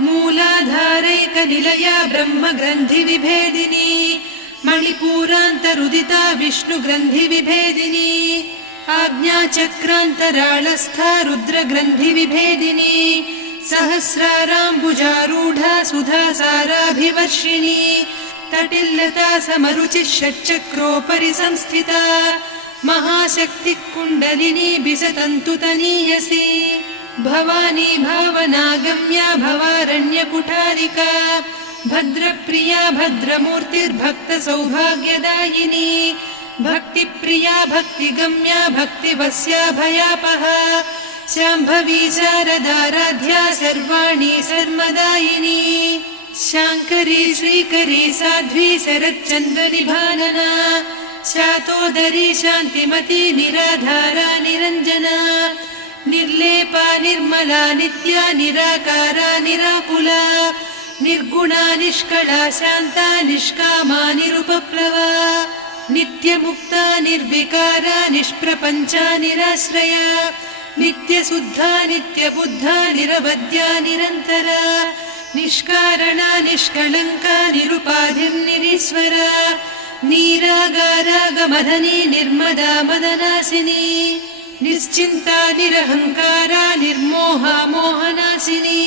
मूलाधारैक निलया ब्रह्म ग्रंथि विभेदिनी मणिपूरान्तरुदिता विष्णु ग्रंथि विभेदिनी आज्ञाचक्रान्तराळस्था रुद्र ग्रंथि विभेदिनी सहस्राराम्बुजारूढा सुधा साराभिवर्षिणी तटिल्लता समरुचिः षट्चक्रोपरि संस्थिता महाशक्तिः कुण्डलिनी बिसतन्तुतनीयसी भवानी भावनागम्या भवारण्यकुठारिका भद्रप्रिया भद्रमूर्तिर्भक्त सौभाग्यदायिनी भक्तिप्रिया भक्तिगम्या भक्तिवस्या भयापहा शाम्भवी शारदाराध्या सर्वाणि सर्वदायिनी शाङ्करी श्रीकरी साध्वी शरच्चन्द्रनिभानना शातोदरी शान्तिमती निराधारा निरञ्जना निर्लेपा निर्मला नित्या निराकारा निराकुला निर्गुणा निष्कला शान्ता निष्कामा निरुपप्लवा नित्यमुक्ता निर्विकारा निष्प्रपञ्चा निराश्रया नित्यशुद्धा नित्यबुद्धा निरवद्या निरन्तरा निष्कारणा निष्कलङ्का निरुपाधिर्निरीश्वरा नीरागारागमधनी निर्मदा मदनासिनी निश्चिन्ता निरहङ्कारा निर्मोहा मोहनासिनी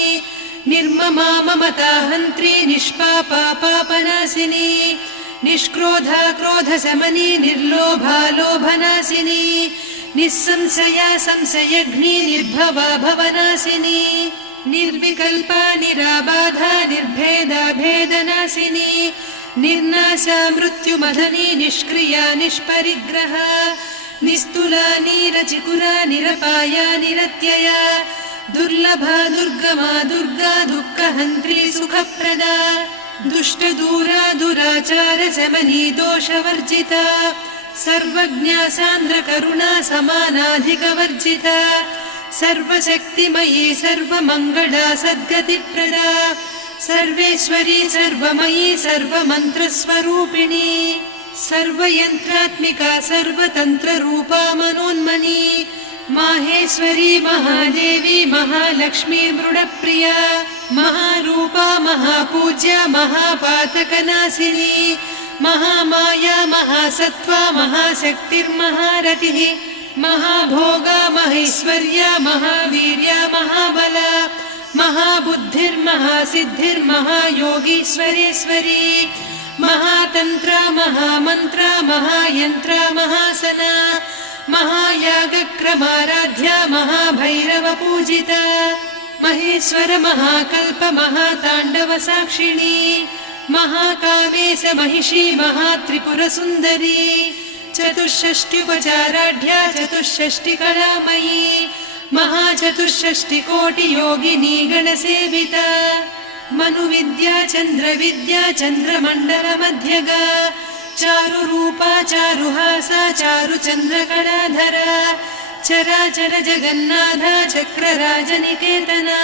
निर्ममा ममता हन्त्री निष्पापा पापनासिनी निष्क्रोधा क्रोधशमनी निर्लोभा लोभनासिनी निस्संशया संशयघ्नी निर्भवा भवनासिनी निर्विकल्पा निराबाधा निर्भेदा भेदनासिनी निर्नाशा मृत्युमधनी निष्क्रिया निष्परिग्रहा निस्तुला नीरचिकुरा निरपाया निरत्यया दुर्लभा दुर्गमा दुर्गा दुःखहन्त्री सुखप्रदा दुष्टदूरा दुराचार शमनी दोषवर्जिता सर्वज्ञा सान्द्रकरुणा समानाधिकवर्जिता सर्वशक्तिमयी सर्वमङ्गला सद्गतिप्रदा सर्वेश्वरी सर्वमयी सर्वमन्त्रस्वरूपिणी सर्वयन्त्रात्मिका सर्वतन्त्ररूपा मनोन्मनी माहेश्वरी महादेवी महालक्ष्मी मृडप्रिया महारूपा महापूज्या महापातकनाशिनी महामाया महासत्त्वा महाशक्तिर्महारतिः महाभोगा महेश्वर्या महावीर्या महाबला महाबुद्धिर्महासिद्धिर्महायोगीश्वरेश्वरी महातन्त्रा महामन्त्रा महायन्त्रा महासना महायागक्रमाराध्या महाभैरवपूजिता महेश्वर महाकल्प महाताण्डव साक्षिणी महाकामेश महिषी महात्रिपुरसुन्दरी चतुष्षष्ट्युपचाराढ्या चतुष्षष्टिकलामयी महाचतुष्षष्टिकोटियोगिनी गणसेविता मनुविद्या चन्द्रविद्या चन्द्रमण्डलमध्यगा चारुरूपा चारुहासा चारुचन्द्रकलाधरा चराचर जगन्नाथा चक्रराजनिकेतना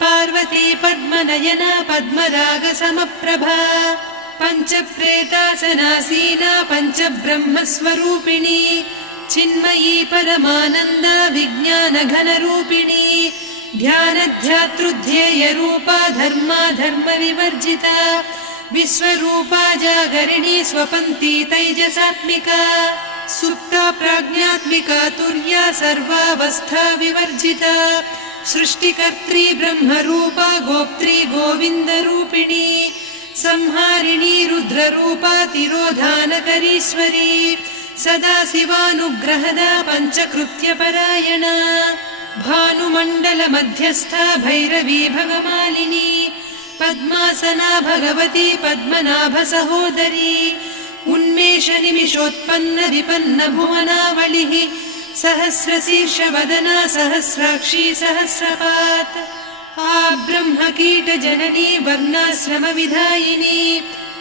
पार्वती पद्मनयना पद्मरागसमप्रभा पञ्चप्रेतासनासीना पञ्चब्रह्मस्वरूपिणी चिन्मयी परमानन्दा विज्ञानघनरूपिणी ध्यानध्यातृध्येयरूपा धर्मा धर्मविवर्जिता विश्वरूपा जागरिणी स्वपन्ती तैजसात्मिका सुप्ता प्राज्ञात्मिका तुर्या सर्वावस्था विवर्जिता सृष्टिकर्त्री ब्रह्मरूपा गोप्त्री गोविन्दरूपिणी संहारिणी रुद्ररूपा तिरोधानकरीश्वरी सदा शिवानुग्रहदा पञ्चकृत्यपरायणा भानुमण्डल मध्यस्था भैरवी भगमालिनी पद्मासना भगवती पद्मनाभ सहोदरी उन्मेष निमिषोत्पन्न विपन्न भुवनावलिः सहस्रशीर्ष वदना सहस्राक्षी सहस्रपात् ब्रह्म कीट जननी वर्णाश्रम विधायिनी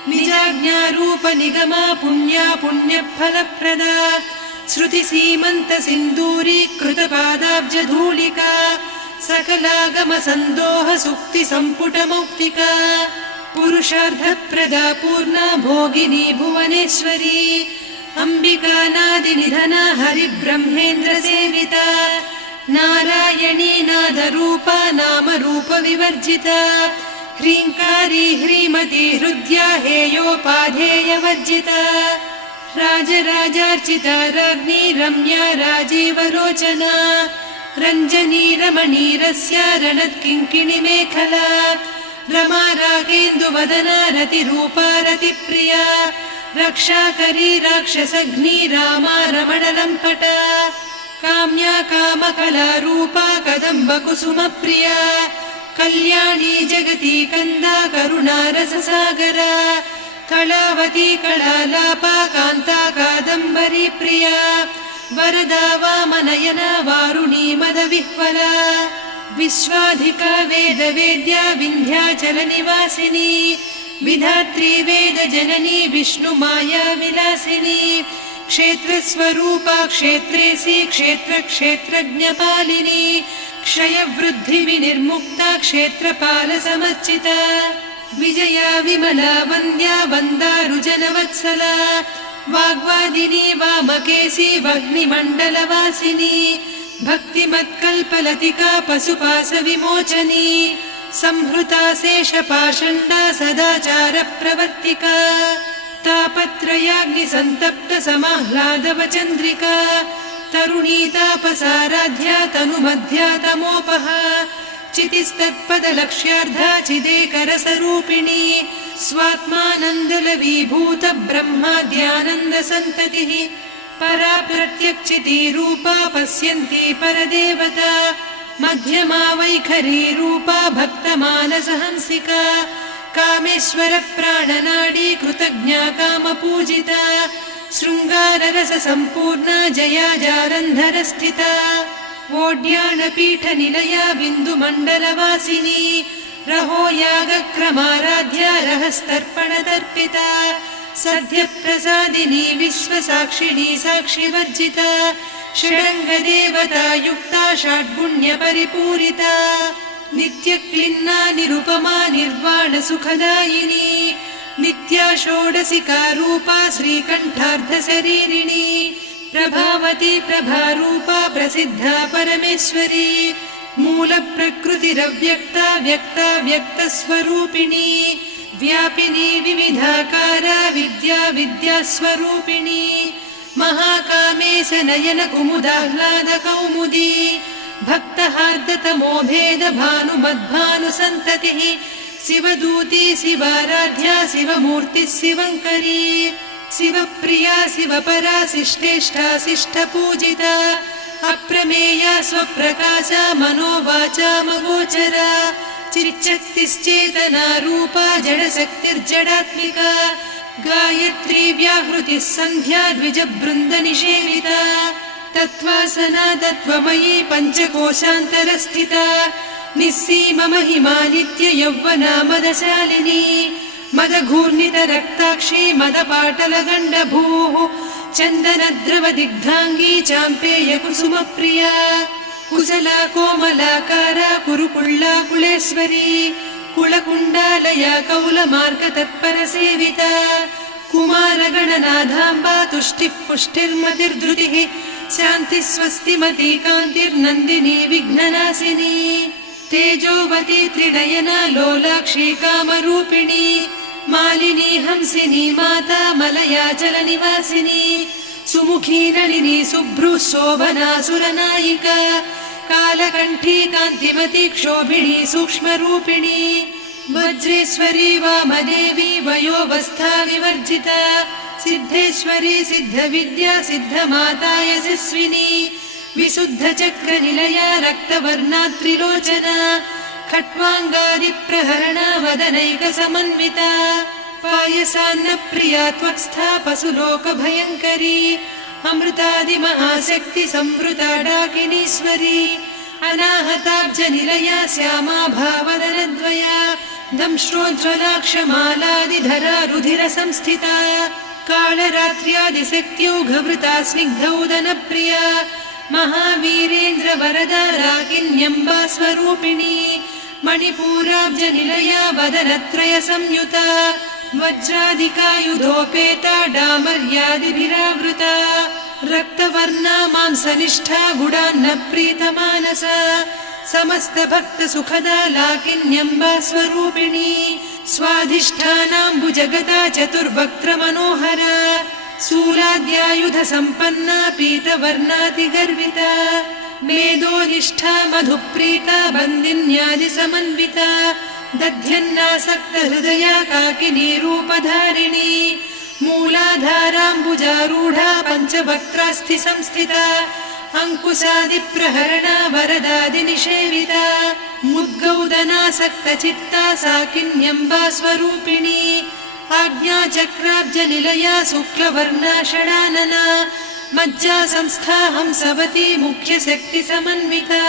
निजाज्ञारूप निगमा पुण्या पुण्यफलप्रदा श्रुति सीमन्त सिन्दूरी कृत पादाब्ज धूलिका सकलागम सन्दोह सुक्ति सम्पुट मौक्तिका पुरुषार्थप्रदा पूर्णा भोगिनी भुवनेश्वरी अंबिका नादि निधना हरिब्रह्मेन्द्र सेविता नारायणी नादरूपा नाम रूप विवर्जिता ह्रीङ्कारी ह्रीमती हृद्या हेयोपाधेय वर्जिता राजराजार्चिता राज्ञी रम्या राजीवलोचना रञ्जनी रमणीरस्या रणत्किङ्किणी मेखला रमा रागेन्दुवदना रतिरूपा रतिप्रिया रक्षाकरी राक्षसघ्नी रामा रमणलम्पटा काम्या कामकला रूपा कदम्ब कुसुमप्रिया कल्याणी जगती कन्दा करुणा रससागरा कलावती कलालापा कान्ता कादम्बरी प्रिया वरदा वामनयना वारुणी मदविह्वला विश्वाधिका वेदवेद्या विन्ध्याचल निवासिनी विधात्री वेद जननी विष्णु माया विलासिनी क्षेत्रस्वरूपा क्षेत्रेसी क्षेत्र क्षेत्रज्ञपालिनी क्षयवृद्धि विनिर्मुक्ता क्षेत्रपाल समर्चिता विजया विमला वन्द्या वन्दारुजनवत्सला वाग्वादिनी वामकेशी वह्निमण्डलवासिनी भक्तिमत्कल्पलतिका पशुपाश विमोचनी संहृता शेषपाषण्डा सदाचार प्रवर्तिका तापत्रयाग्निसन्तप्त समाह्लादवचन्द्रिका तरुणी तापसाराध्या तनुमध्या तमोपहा चितिस्तत्पदलक्ष्यार्धा चिदेकरसरूपिणी स्वात्मानन्दलवीभूत ब्रह्माद्यानन्दसन्ततिः परा प्रत्यक्षितीरूपा पश्यन्ती परदेवता मध्यमा वैखरी रूपा भक्तमानसहंसिका कामेश्वर प्राणनाडी कृतज्ञा कामपूजिता शृङ्गाररस सम्पूर्णा जया जारन्धरस्थिता वोड्याणपीठनिलया बिन्दुमण्डलवासिनी रहो यागक्रमाराध्या रहस्तर्पणतर्पिता सद्यप्रसादिनी विश्वसाक्षिणी साक्षिवर्जिता षडङ्गदेवता युक्ता षड्गुण्यपरिपूरिता नित्यक्लिन्ना निरुपमा निर्वाणसुखदायिनी नित्या षोडशिका रूपा श्रीकण्ठार्धशरीरिणी प्रभावती प्रभारूपा प्रसिद्धा परमेश्वरी मूलप्रकृतिरव्यक्ता व्यक्ता व्यक्तस्वरूपिणी व्यापिनी विविधाकारा विद्या विद्यास्वरूपिणी महाकामेश नयन कुमुदाह्लाद कौमुदी भक्तहार्दतमो भेद भानुमद्भानुसन्ततिः शिवदूती शिवाराध्या शिवमूर्तिः शिवङ्करी शिवप्रिया शिवपरा शिष्टेष्टा शिष्टपूजिता अप्रमेया स्वप्रकाशा मनोवाचामगोचरा चिच्चक्तिश्चेतना रूपा जडशक्तिर्जडात्मिका गायत्री व्याहृतिः सन्ध्या द्विजबृन्दनिषेविता तत्त्वासना तत्त्वमयी पञ्चकोशान्तरस्थिता निस्सीम महिमा नित्य यौवना मदशालिनी मदघूर्णितरक्ताक्षी मदपाटलगण्डभूः चन्दनद्रवदिग्धाङ्गी चाम्पेय कुसुमप्रिया कुशला कोमलाकारा कुरुकुळ्ळा कुलेश्वरी कुलकुण्डालया कौलमार्गतत्परसेविता कुमारगणनाथाम्बा तुष्टिः पुष्टिर्मतिर्धृतिः शान्तिः स्वस्तिमती कान्तिर्नन्दिनी विघ्ननाशिनी तेजोवती त्रिनयना लोलाक्षी कामरूपिणी मालिनी हंसिनी माता मलयाचलनिवासिनी सुमुखी नलिनी शुभ्रुः शोभना सुरनायिका कालकण्ठी कान्तिमती क्षोभिणी सूक्ष्मरूपिणी वज्रेश्वरी वामदेवी वयोवस्था विवर्जिता सिद्धेश्वरी सिद्धविद्या सिद्धमाता यशस्विनी विशुद्धचक्रनिलया रक्तवर्णा त्रिलोचना खट्वाङ्गादिप्रहरणा वदनैकसमन्विता पायसान्न प्रिया त्वक्स्था पशुलोकभयङ्करी अमृतादिमहाशक्ति संवृता डाकिनीश्वरी अनाहताब्जनिलया श्यामा भावदनद्वया दंश्रोज्ज्वलाक्षमालादिधरा रुधिर संस्थिता कालरात्र्यादिशक्त्यौघवृता स्निग्धौदनप्रिया महावीरेन्द्र वरदा राकिन्यम्बा स्वरूपिणी मणिपूराब्जनिलया वदनत्रय संयुता वज्रादिकायुधोपेता डामर्यादिभिरावृता रक्तवर्णा मांसनिष्ठा गुडान्न प्रीतमानसा समस्त भक्त सुखदा लाकिन्यम्बा स्वरूपिणी स्वाधिष्ठानाम्बुजगता चतुर्वक्त्र मनोहरा शूलाद्यायुध सम्पन्ना पीतवर्णातिगर्विता मेदोनिष्ठा मधुप्रीता बन्दिन्यादि समन्विता दध्यन्नासक्त हृदया काकिनी रूपधारिणी मूलाधाराम्बुजारूढा पञ्चवक्त्रास्थि संस्थिता अङ्कुशादिप्रहरणा वरदादिनिषेविता मुद्गौदनासक्तचित्ता साकिन्यम्बा स्वरूपिणी आज्ञाचक्राब्जनिलया शुक्लवर्णा षडानना मज्जा संस्था हंसवती मुख्यशक्तिसमन्विता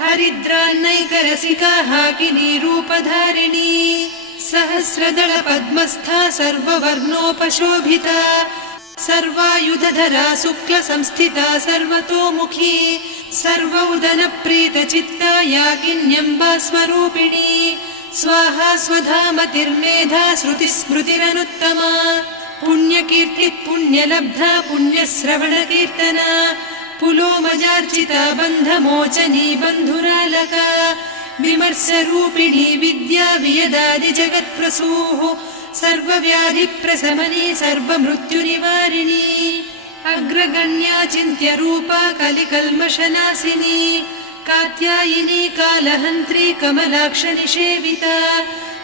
हरिद्रान्नैकरसिका हाकिनी रूपधारिणी सहस्रदल पद्मस्था सर्ववर्णोपशोभिता सर्वायुधधरा शुक्ल संस्थिता सर्वतोमुखी सर्वौदनप्रीतचित्ता याकिन्यम्बा स्वरूपिणी स्वाहा स्वधामतिर्मेधा श्रुतिस्मृतिरनुत्तमा पुण्यकीर्तिः पुण्यलब्धा पुण्यश्रवणकीर्तना पुलोमजार्चिता बन्धमोचनी बन्धुरालका विमर्शरूपिणी विद्या वियदादि जगत्प्रसूः सर्वव्याधिप्रशमनी सर्वमृत्युनिवारिणी अग्रगण्या चिन्त्यरूपा कलिकल्मषनाशिनी कात्यायिनी कालहन्त्री कमलाक्षनिषेविता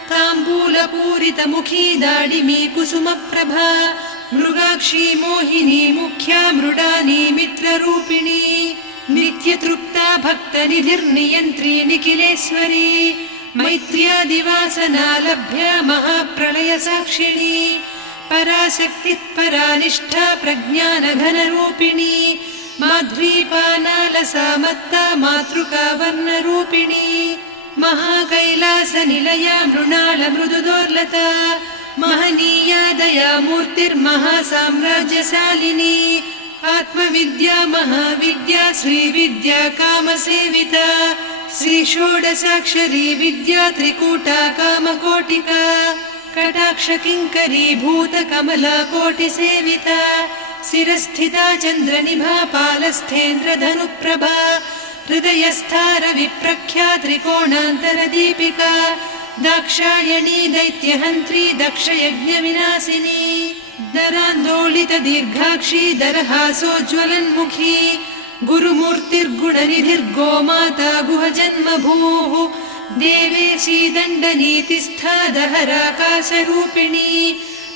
ताम्बूलपूरितमुखी दाडिमी कुसुमप्रभा मृगाक्षी मोहिनी मुख्या मृडानी मित्ररूपिणी नित्यतृप्ता भक्तनिधिर्नियन्त्री निखिलेश्वरी मैत्र्यादिवासना लभ्या महाप्रलयसाक्षिणी पराशक्तिः परानिष्ठा प्रज्ञानघनरूपिणी माध्वीपानालसा मत्ता मातृका वर्णरूपिणी महाकैलासनिलया मृणाल मृदुदोर्लता महनीया दया मूर्तिर्महासाम्राज्यशालिनी आत्मविद्या महाविद्या श्रीविद्या कामसेविता श्रीषोडशाक्षरी विद्या त्रिकूटा कामकोटिका कटाक्षकिङ्करी भूतकमला कोटिसेविता शिरस्थिता चन्द्रनिभा पालस्थेन्द्रधनुप्रभा हृदयस्था रविप्रख्या त्रिकोणान्तरदीपिका दाक्षायणी दैत्यहन्त्री दक्षयज्ञविनाशिनी दरान्दोलित दीर्घाक्षी दरहासोज्ज्वलन्मुखी गुरुमूर्तिर्गुणनिधिर्गोमाता गुहजन्मभूः देवेशी दण्डनीतिस्था दहराकाशरूपिणी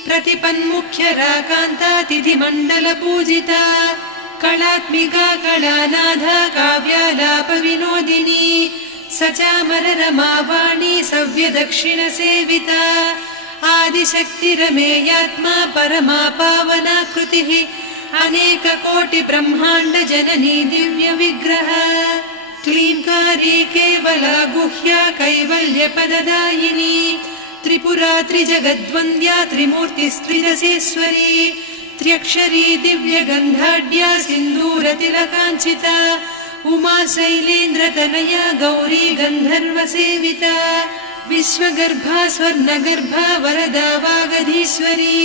प्रतिपन्मुख्यराकान्ता तिथिमण्डलपूजिता कलात्मिका कलानाधा काव्यालापविनोदिनी सचामररमावाणी सव्यदक्षिणसेविता आदिशक्तिरमेयात्मा परमा पावना कृतिः अनेककोटिब्रह्माण्डजननी दिव्यविग्रह क्लीङ्कारी केवला गुह्या कैवल्यपददायिनी त्रिपुरा त्रिजगद्वन्द्या त्रिमूर्तिस्त्रिदशेश्वरी त्र्यक्षरी दिव्यगन्धाढ्या सिन्दूरतिलकाञ्चिता उमा शैलेन्द्रतनया गौरी गन्धर्वसेविता विश्वगर्भा स्वर्णगर्भा वरदा वागधीश्वरी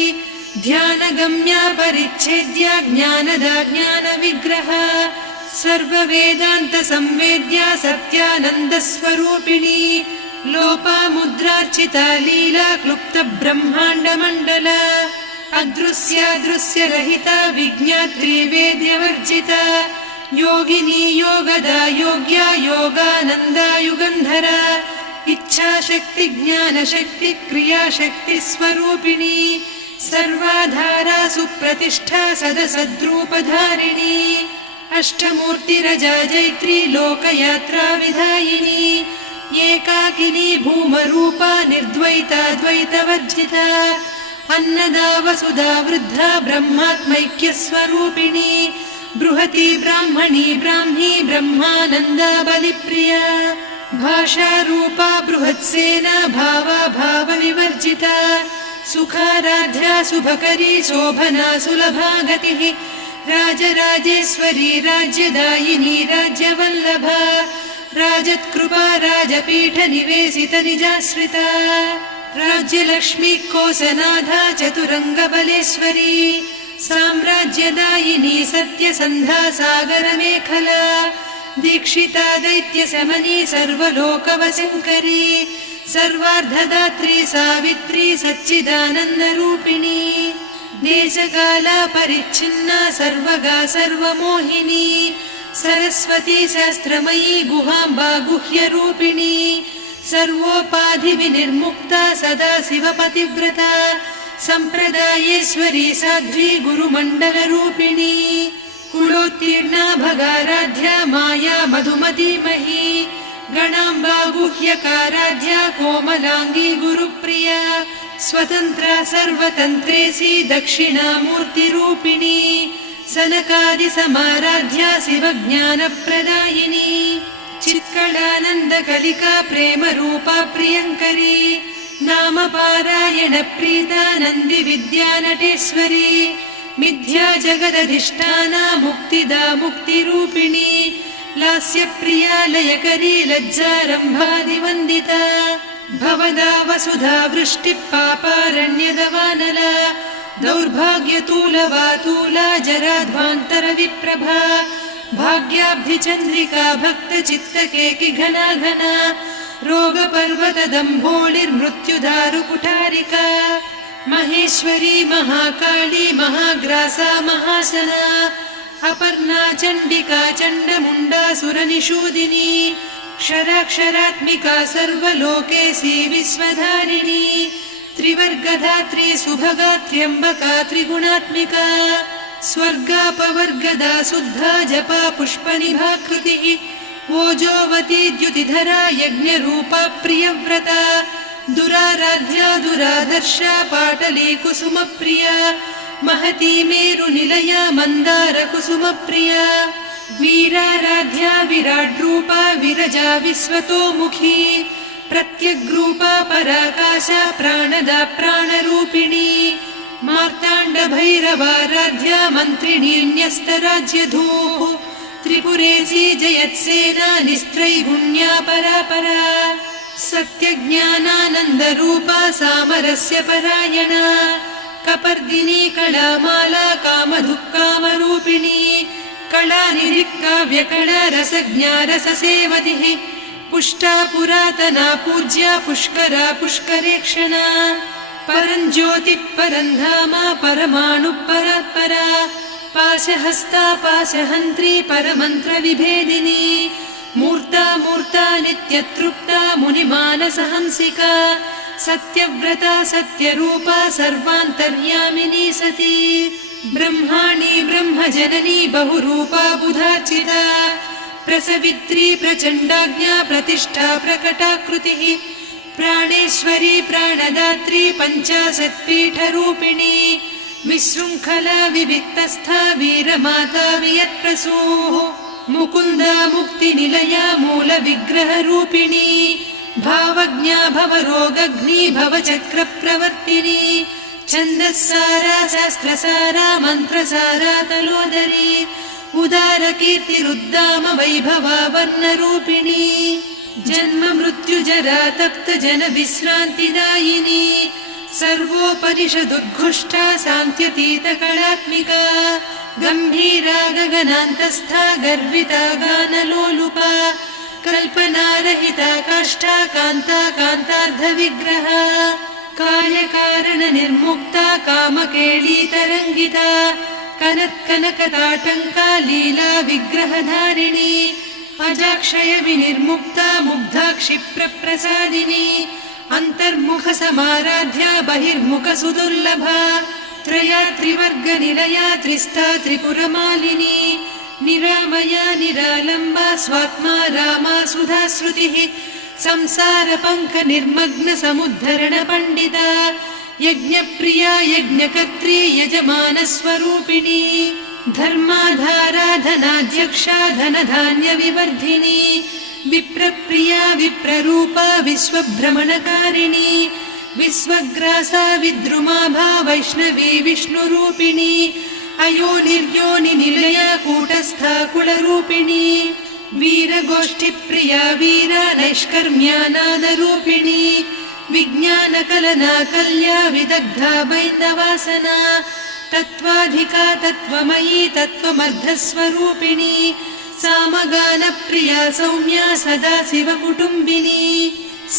ध्यानगम्या परिच्छेद्या ज्ञानदा ज्ञानविग्रहा सर्ववेदान्तसंवेद्या सत्यानन्दस्वरूपिणी लोपामुद्रार्चिता लीला क्लुप्तब्रह्माण्डमण्डला अदृश्यादृश्यरहिता विज्ञात्री वेद्यवर्जिता योगिनी योगदा योग्या योगानन्दा युगन्धरा इच्छाशक्ति ज्ञानशक्ति क्रियाशक्ति स्वरूपिणी सर्वाधारा सुप्रतिष्ठा सदसद्रूपधारिणी अष्टमूर्तिरजा जैत्री लोकयात्रा विधायिनी एकाकिनी भूमरूपा निर्द्वैता द्वैतवर्जिता अन्नदा वसुधा वृद्धा ब्रह्मात्मैक्यस्वरूपिणी बृहती ब्राह्मणी ब्राह्मी ब्रह्मानन्दा बलिप्रिया भाषारूपा बृहत्सेना भावा भावविवर्जिता सुखाराध्या शुभकरी शोभना सुलभा गतिः राजराजेश्वरी राज्यदायिनी राज्यवल्लभा राजत्कृपा राजपीठनिवेशित निजाश्रिता राज्यलक्ष्मी कोसनाधा चतुरङ्गबलेश्वरी साम्राज्यदायिनी सत्यसन्धा सागरमेखला दीक्षिता दैत्यशमनी सर्वलोकवशङ्करी सर्वार्धदात्री सावित्री सच्चिदानन्दरूपिणी देशकाला परिच्छिन्ना सर्वगा सर्वमोहिनी सरस्वती शास्त्रमयी गुहाम्बा गुह्यरूपिणी सर्वोपाधिविनिर्मुक्ता सदा शिवपतिव्रता सम्प्रदायेश्वरी साध्वी गुरुमण्डलरूपिणी कुलोत्तीर्णा भगाराध्या माया मधुमतीमही गणाम्बा गुह्यकाराध्या कोमलाङ्गी गुरुप्रिया स्वतन्त्रा सर्वतन्त्रेसी दक्षिणामूर्तिरूपिणी सनकादिसमाराध्या शिवज्ञानप्रदायिनी चित्कलानन्दकलिका प्रेमरूपा प्रियङ्करी नामपारायणप्रीता नन्दिविद्यानटेश्वरी मिथ्या जगदधिष्ठाना मुक्तिदा मुक्तिरूपिणी लास्यप्रिया लयकरी लज्जारम्भादिवन्दिता भवदा वसुधा वृष्टिः पापारण्यदवानला दौर्भाग्यतूलवातूला जराध्वान्तरविप्रभा भाग्याब्धिचन्द्रिका भक्तचित्तकेकि घना घना रोगपर्वतदम्भोलिर्मृत्युदारुकुठारिका महेश्वरी महाकाली महाग्रासा महाशना अपर्णा चण्डिका चण्डमुण्डा सुरनिषूदिनी क्षराक्षरात्मिका सर्वलोकेशी विश्वधारिणी त्रिवर्गधात्री सुभगा त्र्यम्बका त्रिगुणात्मिका स्वर्गापवर्गदा शुद्धा जपा पुष्पनिभाकृतिः ओजोवती द्युतिधरा यज्ञरूपा प्रियव्रता दुराराध्या दुरादर्शा पाटली कुसुमप्रिया महती मेरुनिलया मन्दारकुसुमप्रिया वीराराध्या विराड्रूपा विरजा विश्वतोमुखी प्रत्यग्रूपा पराकाशा प्राणदा प्राणरूपिणी मार्ताण्डभैरवाराध्या मन्त्रिणी न्यस्तराज्यधूः त्रिपुरेशी जयत्सेना निस्त्रैगुण्या परापरा सत्यज्ञानानन्दरूपा सामरस्य परायणा कपर्दिनी कलामाला कामधुक्कामरूपिणी कलानिधिकाव्यकला रसज्ञा रससेवतिः पुष्टा पुरातना पूज्या पुष्करा पुष्करेक्षणा परञ्ज्योतिः परन्धामा परमाणुः परात्परा पाशहस्ता पाशहन्त्री परमन्त्रविभेदिनी मूर्ता मूर्ता नित्यतृप्ता मुनिमानसहंसिका सत्यव्रता सत्यरूपा सर्वान्तर्यामिनी सती ब्रह्माणी ब्रह्मजननी बहुरूपा बुधार्चिता प्रसवित्री प्रचण्डाज्ञा प्रतिष्ठा प्रकटाकृतिः प्राणेश्वरी प्राणदात्री पञ्चाशत्पीठरूपिणी विशृङ्खला विविक्तस्था वीरमाता वियत्प्रसूः मुकुन्दा मुक्तिनिलया मूलविग्रहरूपिणी भावज्ञा भवरोगग्नी भवचक्रप्रवर्तिनी छन्दस्सारा शास्त्रसारा मन्त्रसारा तलोदरी उदारकीर्तिरुद्दाम वैभवा वर्णरूपिणी जन्म मृत्युजरा तप्त जन विश्रान्तिदायिनी सर्वोपनिषदुद्घुष्टा सान्त्यतीतकलात्मिका गम्भीरा गगनान्तस्था गर्विता गानलोलुपा कल्पनारहिता काष्ठा कान्ता कान्तार्धविग्रहा कार्यकारणनिर्मुक्ता कामकेळीतरङ्गिता कनत्कनकताटङ्का लीला विग्रहधारिणी अजाक्षय विनिर्मुक्ता मुग्धा क्षिप्रप्रसादिनी अन्तर्मुखसमाराध्या बहिर्मुखसुदुर्लभा त्रया त्रिवर्गनिलया त्रिस्था त्रिपुरमालिनी निरामया निरालम्बा स्वात्मा रामा सुधाश्रुतिः संसारपङ्कनिर्मग्न समुद्धरण पण्डिता यज्ञप्रिया यज्ञकर्त्री यजमानस्वरूपिणी धर्माधाराधनाध्यक्षा धनधान्यविवर्धिनी विप्रप्रिया विप्ररूपा विश्वभ्रमणकारिणी विश्वग्रासा विद्रुमाभा वैष्णवी विष्णुरूपिणी अयोनिर्योनिनिलया कूटस्था कुलरूपिणी वीरगोष्ठिप्रिया वीरा नैष्कर्म्यानादरूपिणी विज्ञानकलना कल्या विदग्धा बैन्दवासना तत्त्वाधिका तत्त्वमयी तत्त्वमर्धस्वरूपिणी सामगानप्रिया सौम्या सदा शिवकुटुम्बिनी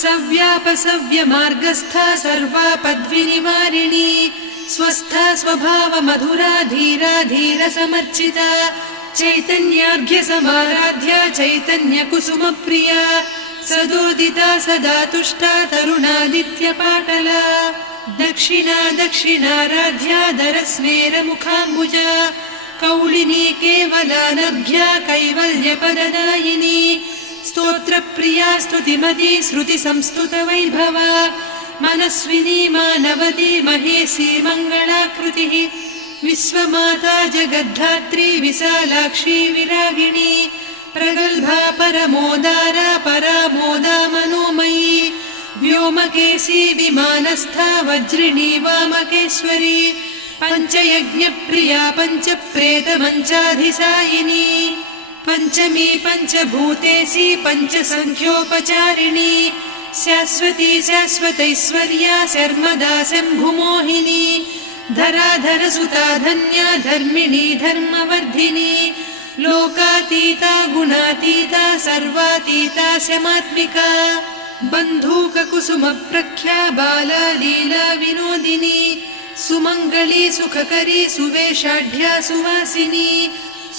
सव्यापसव्यमार्गस्था सर्वापद्विनिवारिणी स्वस्था स्वभावमधुरा धीरा धीरसमर्चिता चैतन्यार्घ्यसमाराध्या चैतन्यकुसुमप्रिया सदोदिता सदा तुष्टा तरुणादित्यपाटला दक्षिणा दक्षिणाराध्या दरस्मेरमुखाम्बुजा कौलिनी केवलानभ्या कैवल्यपददायिनी स्तोत्रप्रिया स्तुतिमती श्रुतिसंस्तुतवैभवा मनस्विनी मानवती महेशी मङ्गलाकृतिः विश्वमाता जगद्धात्री विशालाक्षी विरागिणी प्रगल्भा परमोदारा परामोदा मनोमयी व्योमकेशी विमानस्था वज्रिणी वामकेश्वरी पञ्चयज्ञप्रिया पञ्चप्रेतमञ्चाधिसायिनी पञ्चमी पञ्चभूतेशी पञ्चसङ्ख्योपचारिणी शाश्वती शाश्वतैश्वर्या शर्मदा शम्भुमोहिनी धराधरसुता धन्या धर्मिणी धर्मवर्धिनी लोकातीता गुणातीता सर्वातीता शमात्मिका बन्धूककुसुमप्रख्या बाला लीला विनोदिनी सुमङ्गली सुखकरी सुवेशाढ्या सुवासिनी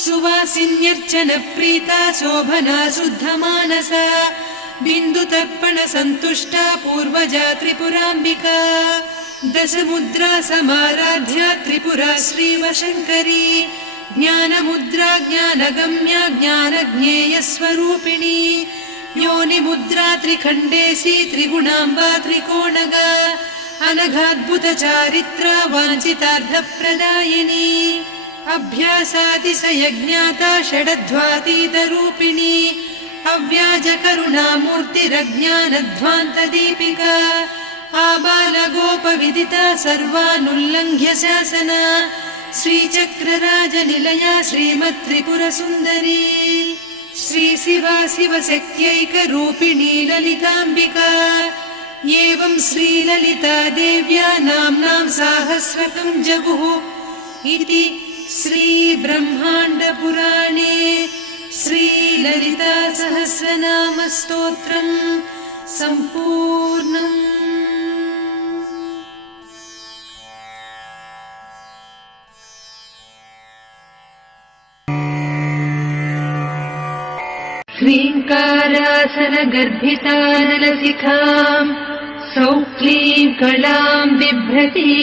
सुवासिन्यर्चनप्रीता शोभना शुद्धमानसा बिन्दुतर्पणसन्तुष्टा पूर्वजा त्रिपुराम्बिका दशमुद्रा समाराध्या त्रिपुरा श्रीवशङ्करी ज्ञानमुद्रा ज्ञानगम्या ज्ञानज्ञेयस्वरूपिणी योनिमुद्रा त्रिखण्डेशी त्रिगुणाम्बा त्रिकोणगा अनघाद्भुतचारित्रा वाञ्छितार्थप्रदायिनी अभ्यासातिशयज्ञाता षडध्वातीतरूपिणी अव्याजकरुणामूर्तिरज्ञानध्वान्तदीपिका आबालगोपविदिता सर्वानुल्लङ्घ्य शासना श्रीचक्रराजनिलया श्रीमत्त्रिपुरसुन्दरी श्रीशिवा शिवशक्त्यैकरूपिणी ललिताम्बिका एवं श्रीललिता देव्या नाम्नां साहस्रकं जगुः इति श्रीब्रह्माण्डपुराणे श्रीललिता सहस्रनामस्तोत्रम् सम्पूर्णम्। ह्रीङ्कारासनगर्भितानलशिखाम् सौक्लीं कलां बिभ्रती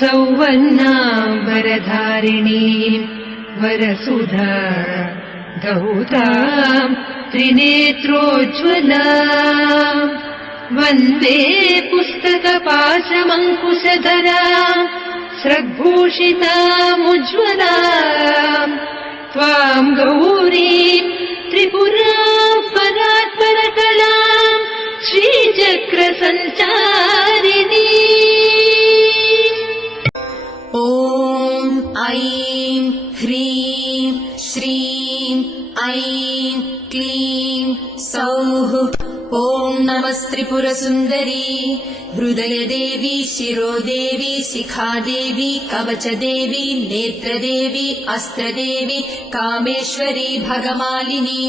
सौवर्णाम्बरधारिणीं वरसुधा धौतां त्रिनेत्रोज्ज्वलां वन्दे पुस्तकपाशमङ्कुशधरां स्रग्भूषितामुज्ज्वलां त्वां गौरीं त्रिपुरां परात्परकलां श्रीचक्रसञ्चारिणी। ॐ ऐं ह्रीं श्रीं ऐं क्लीं सौः ॐ नमस्त्रिपुरसुन्दरी हृदयदेवी शिरोदेवी शिखादेवी कवचदेवी नेत्रदेवी अस्त्रदेवी कामेश्वरी भगमालिनी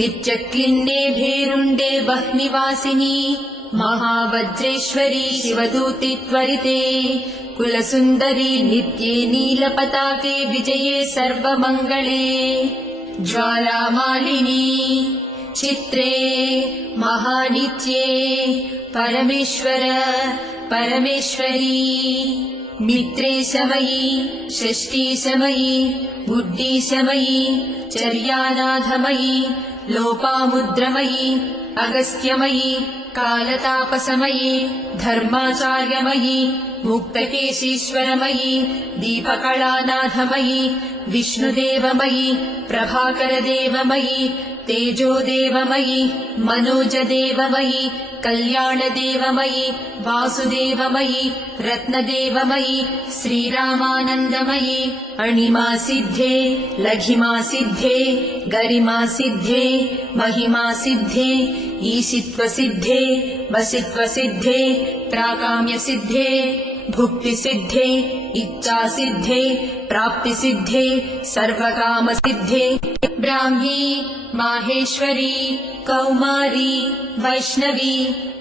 नित्यक्लिन्ने भेरुण्डे वह्निवासिनी महावज्रेश्वरी शिवदूति त्वरिते कुलसुन्दरी नित्ये नीलपताके विजये सर्वमङ्गले ज्वालामालिनी चित्रे महानित्ये परमेश्वर परमेश्वरी मित्रे समयी षष्ठी समयी बुद्धि समयी चर्यानाथमयी लोपामुद्रमयी अगस्त्यमयी कालतापसमयी धर्माचार्यमयी मुक्तकेशीश्वरमयी दीपकलानाथमयी विष्णुदेवमयी प्रभाकरदेवमयी तेजोदेवमयी मनोजदेवमयी कल्याणदेवमयी वासुदेवमयी रत्नदेवमयी श्रीरामानन्दमयी अणिमासिद्धे लघिमासिद्धे गरिमासिद्धे महिमासिद्धे ईशित्वसिद्धे वसित्वसिद्धे प्राकाम्यसिद्धे भुक्तिसिद्धे इच्छासिद्धे प्राप्तिसिद्धे सर्वकामसिद्धे ब्राह्मी माहेश्वरी कौमारी वैष्णवी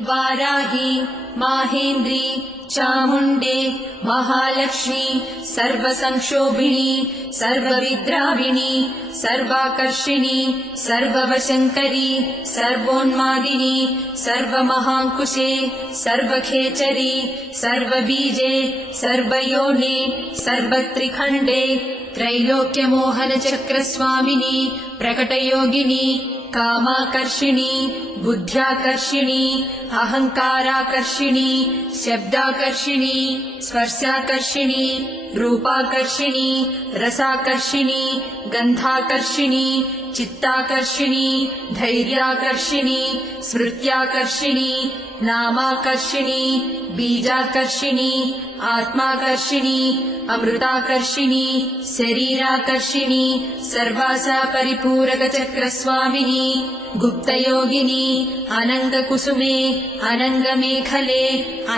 वाराही माहेन्द्री चामुण्डे महालक्ष्मी सर्वसंक्षोभिणी सर्वविद्राविणी सर्वाकर्षिणी सर्ववशङ्करी सर्वोन्मादिनी सर्वमहाङ्कुशे सर्वखेचरी सर्वबीजे सर्वयोने सर्वत्रिखण्डे त्रैलोक्यमोहनचक्रस्वामिनी प्रकटयोगिनी कामाकर्षिणी बुद्ध्याकर्षिणी अहङ्काराकर्षिणी शब्दाकर्षिणी स्पर्शाकर्षिणी रूपाकर्षिणी रसाकर्षिणी गन्धाकर्षिणी चित्ताकर्षिणी धैर्याकर्षिणी स्मृत्याकर्षिणी नामाकर्षिणी बीजाकर्षिणी आत्माकर्षिणी अमृताकर्षिणी शरीराकर्षिणी सर्वासा परिपूरकचक्रस्वामिनी गुप्तयोगिनी अनङ्गकुसुमे अनङ्गमेखले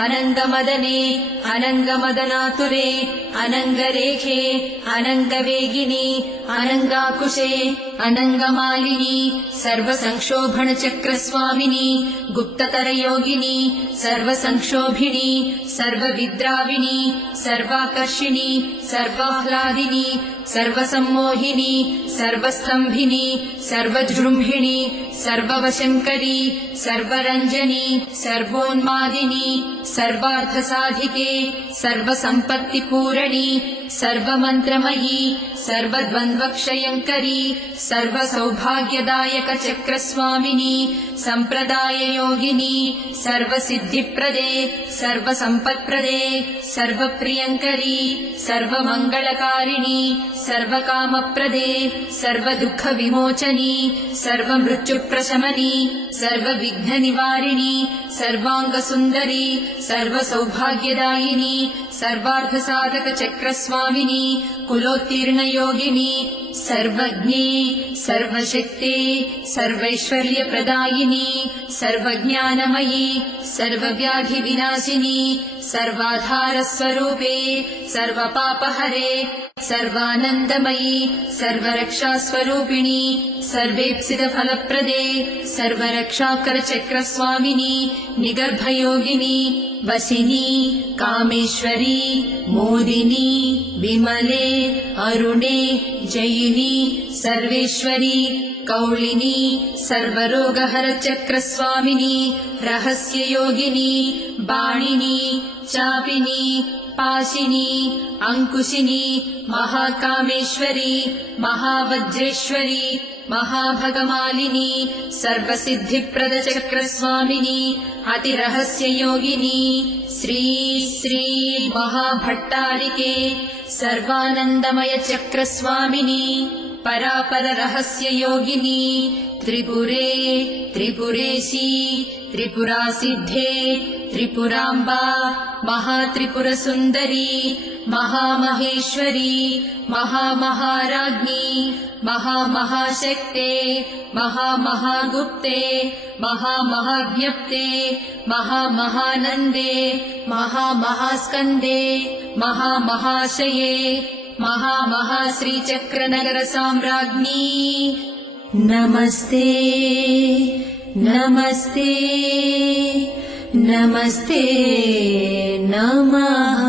अनङ्गमदने अनङ्गमदनातुरे अनङ्गरेखे अनङ्गवेगिनी अनङ्गाकुशे अनङ्गमालिनी सर्वसंक्षोभणचक्रस्वामिनी गुप्ततरयोगिनी सर्वसंक्षोभिणी सर्वविद्राविणी सर्वाकर्षिणी सर्वाह्लादिनी सर्वसम्मोहिनी सर्वस्थम्भिनी सर्वजृम्भिणी सर्ववशङ्करी सर्वरञ्जनी सर्वोन्मादिनी सर्वार्थसाधिके सर्वसम्पत्तिपूरणी सर्वमन्त्रमयी सर्वद्वन्द्वक्षयङ्करी सर्वसौभाग्यदायकचक्रस्वामिनी सम्प्रदाययोगिनी सर्वसिद्धिप्रदे सर्वसम्पत्प्रदे सर्वप्रियङ्करी सर्वमङ्गलकारिणी सर्वकामप्रदे सर्वदुःखविमोचनी सर्वमृत्युप्रशमनी सर्वविघ्ननिवारिणी सर्वाङ्गसुन्दरी सर्वसौभाग्यदायिनी सर्वार्थसाधकचक्रस्वामिनी कुलोत्तीर्णयोगिनी सर्वज्ञे सर्वशक्ते सर्वैश्वर्यप्रदायिनी सर्वज्ञानमयी सर्वव्याधिविनाशिनी सर्वाधारस्वरूपे सर्वपापहरे सर्वानन्दमयी सर्वरक्षास्वरूपिणी सर्वेप्सितफलप्रदे सर्वरक्षाकरचक्रस्वामिनी निगर्भयोगिनी वसिनी कामेश्वरी मोदिनी विमले अरुणे जयिनी सर्वेश्वरी कौलिनी सर्वरोगहरचक्रस्वामिनी रहस्ययोगिनी बाणिनी चापिनी पाशिनी अंकुशिनी महाकामेश्वरी महावज्रेश्वरी महाभगमालिनी सर्वसिद्धिप्रदचक्रस्वामिनी अतिरहस्ययोगिनी श्री श्री महाभट्टारिके सर्वानन्दमयचक्रस्वामिनी परापररहस्ययोगिनी त्रिपुरे त्रिपुरेशी त्रिपुरासिद्धे त्रिपुराम्बा महात्रिपुरसुन्दरी महामहेश्वरी महामहाराज्ञी महामहाशक्ते महामहागुप्ते महामहाज्ञप्ते महामहानन्दे महामहास्कन्दे महामहाशये महामहाश्रीचक्रनगरसाम्राज्ञी नमस्ते नमस्ते नमस्ते नमः।